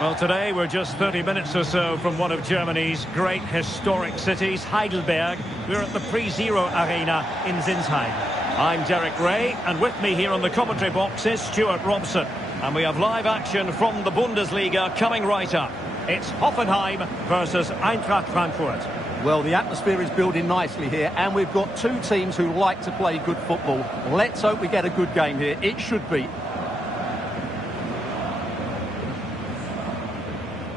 Well, today we're just 30 minutes or so from one of Germany's great historic cities, Heidelberg. We're at the Pre-Zero Arena in Sinsheim. I'm Derek Ray, and with me here on the commentary box is Stuart Robson. And we have live action from the Bundesliga coming right up. It's Hoffenheim versus Eintracht Frankfurt. Well, the atmosphere is building nicely here, and we've got two teams who like to play good football. Let's hope we get a good game here. It should be.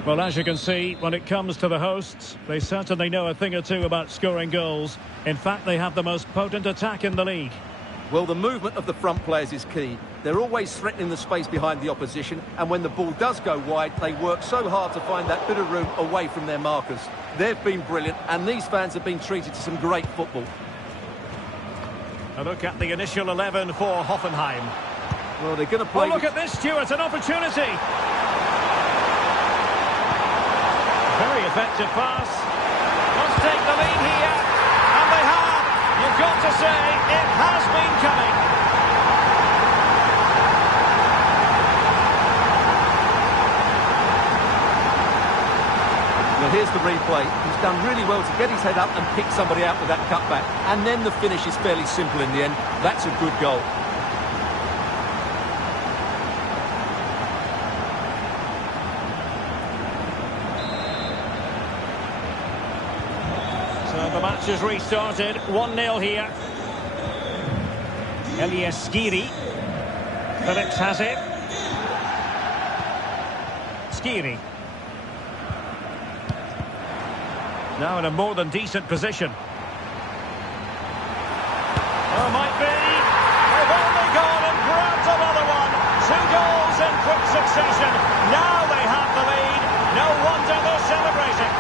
Well, as you can see, when it comes to the hosts, they certainly know a thing or two about scoring goals. In fact, they have the most potent attack in the league. Well, the movement of the front players is key. They're always threatening the space behind the opposition, and when the ball does go wide, they work so hard to find that bit of room away from their markers. They've been brilliant, and these fans have been treated to some great football. A look at the initial 11 for Hoffenheim. Well, they're going to play... Oh, look at this, Stuart, an opportunity! Very effective pass. Must take the lead here. And they have. You've got to say, it has been coming. Well, here's the replay. He's done really well to get his head up and pick somebody out with that cutback. And then the finish is fairly simple in the end. That's a good goal. The match is restarted. 1-0 here. Elias Skiri. Phillips has it. Skiri. Now in a more than decent position. Oh, might be. They've only gone and grabbed another one. 2 goals in quick succession. Now they have the lead. No wonder they're celebrating.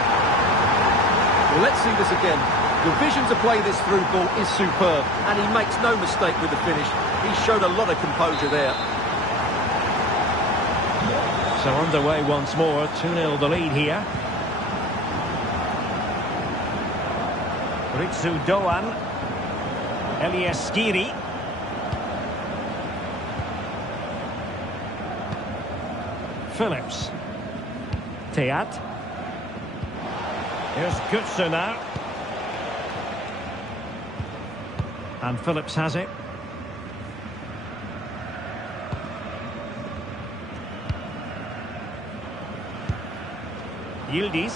Well, let's see this again. The vision to play this through ball is superb, and he makes no mistake with the finish. He showed a lot of composure there. So underway once more. 2-0 the lead here. Ritsu Doan. Elias Skiri. Phillips. Teat. Here's Gutsu now. And Phillips has it. Yildiz.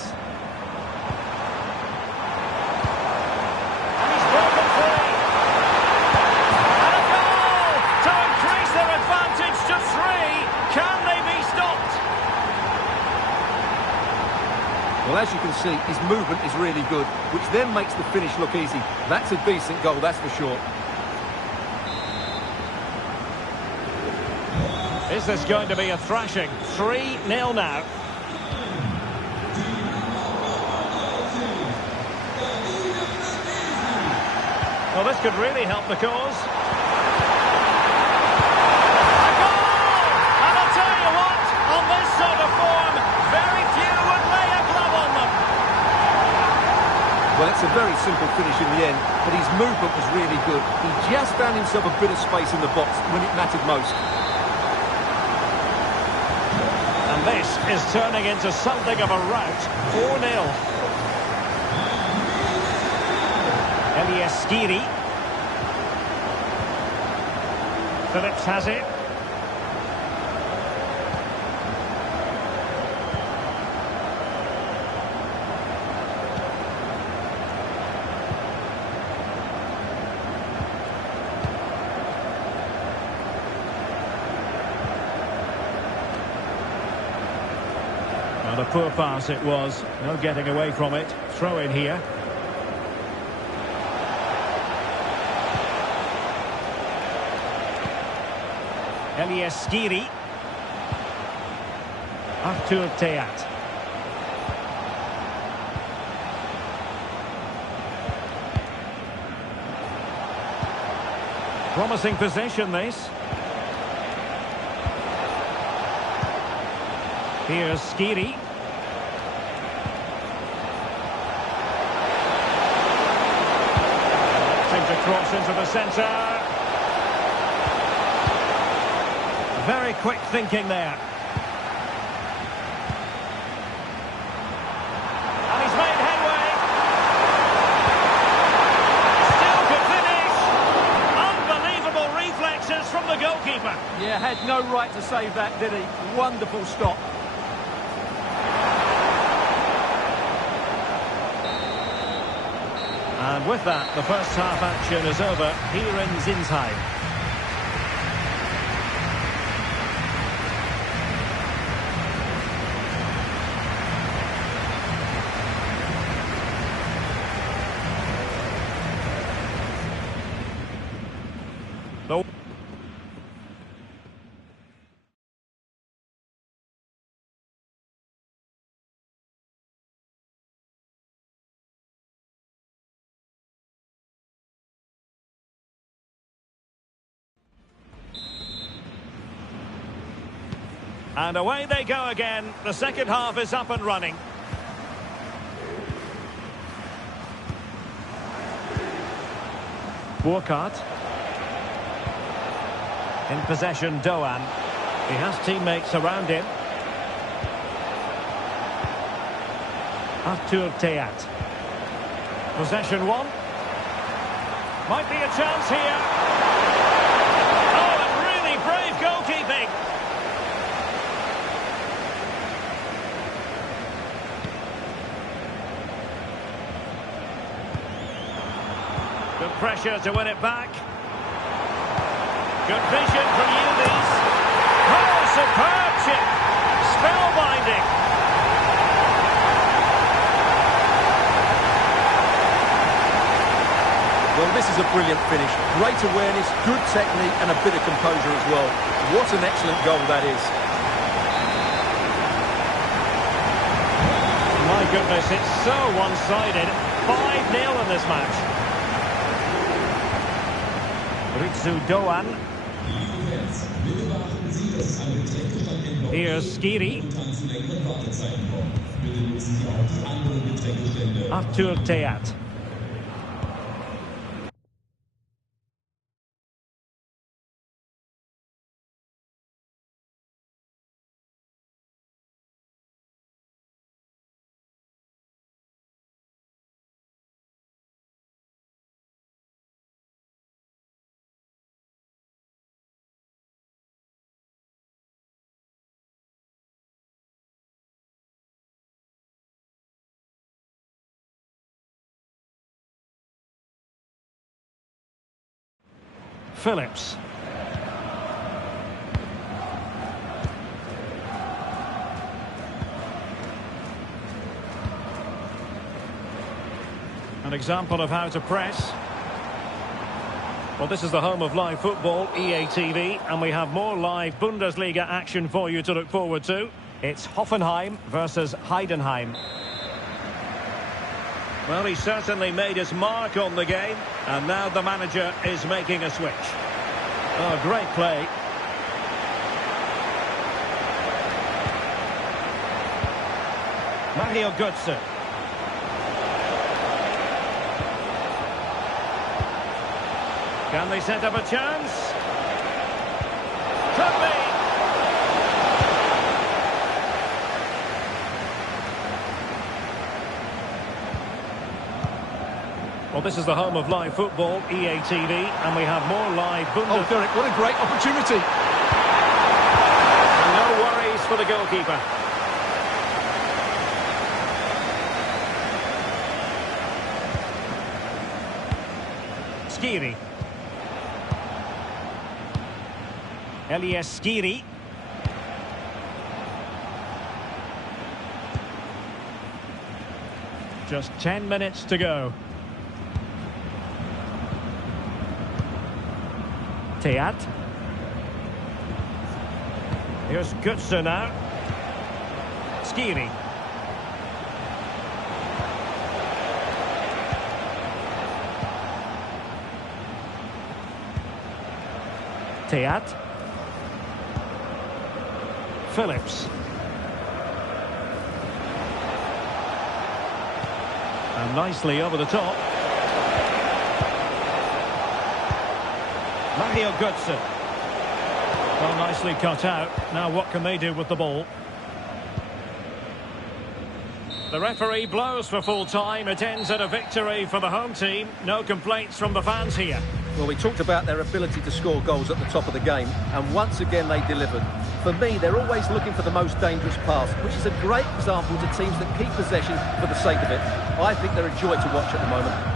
And he's broken free. And a goal to increase their advantage to 3. Can they be stopped? Well, as you can see, his movement is really good, which then makes the finish look easy. That's a decent goal, that's for sure. Is this going to be a thrashing? 3-0 now. Well, this could really help the cause. A goal! And I'll tell you what, on this sort of form, very few would lay a glove on them. Well, it's a very simple finish in the end, but his movement was really good. He just found himself a bit of space in the box when it mattered most. And this is turning into something of a rout. 4-0. Elias Skiri. Phillips has it. Well, a poor pass it was. No getting away from it. Throw in here. Elias Skiri. Artur Teat. Promising possession, this. Here's Skiri. Seems to cross into the centre. Very quick thinking there. And he's made headway. Still could finish. Unbelievable reflexes from the goalkeeper. Yeah, had no right to save that, did he? Wonderful stop. And with that, the first half action is over here in Sinsheim. No. And away they go again. The second half is up and running. Burkhardt. In possession, Doan. He has teammates around him. Artur Teat. Possession one. Might be a chance here. Oh, and really brave goalkeeping. Good pressure to win it back. Good vision from Yildiz. Oh, superb chip. spellbinding. Well, this is a brilliant finish. Great awareness, good technique, and a bit of composure as well. What an excellent goal that is. My goodness, it's so one-sided. 5-0 in this match. Ritsu Doan. Here's Skiri. Arthur Teat. Phillips. An example of how to press. Well, this is the home of live football, EA TV, and we have more live Bundesliga action for you to look forward to. It's Hoffenheim versus Heidenheim. Well, he certainly made his mark on the game, and now the manager is making a switch. Oh, great play. Mario Götze. Can they set up a chance? Could be. Well, this is the home of live football, EA TV, and we have more live Bundesliga. Oh, Derek, what a great opportunity. No worries for the goalkeeper. Skiri. Elias Skiri. Just 10 minutes to go. Teat. Here's Götze now. Skiri. Teat. Phillips. And nicely over the top. Mario Götze. Well, nicely cut out. Now what can they do with the ball? The referee blows for full time. It ends at a victory for the home team. No complaints from the fans here. Well, we talked about their ability to score goals at the top of the game, and once again they delivered. For me, they're always looking for the most dangerous pass, which is a great example to teams that keep possession for the sake of it. I think they're a joy to watch at the moment.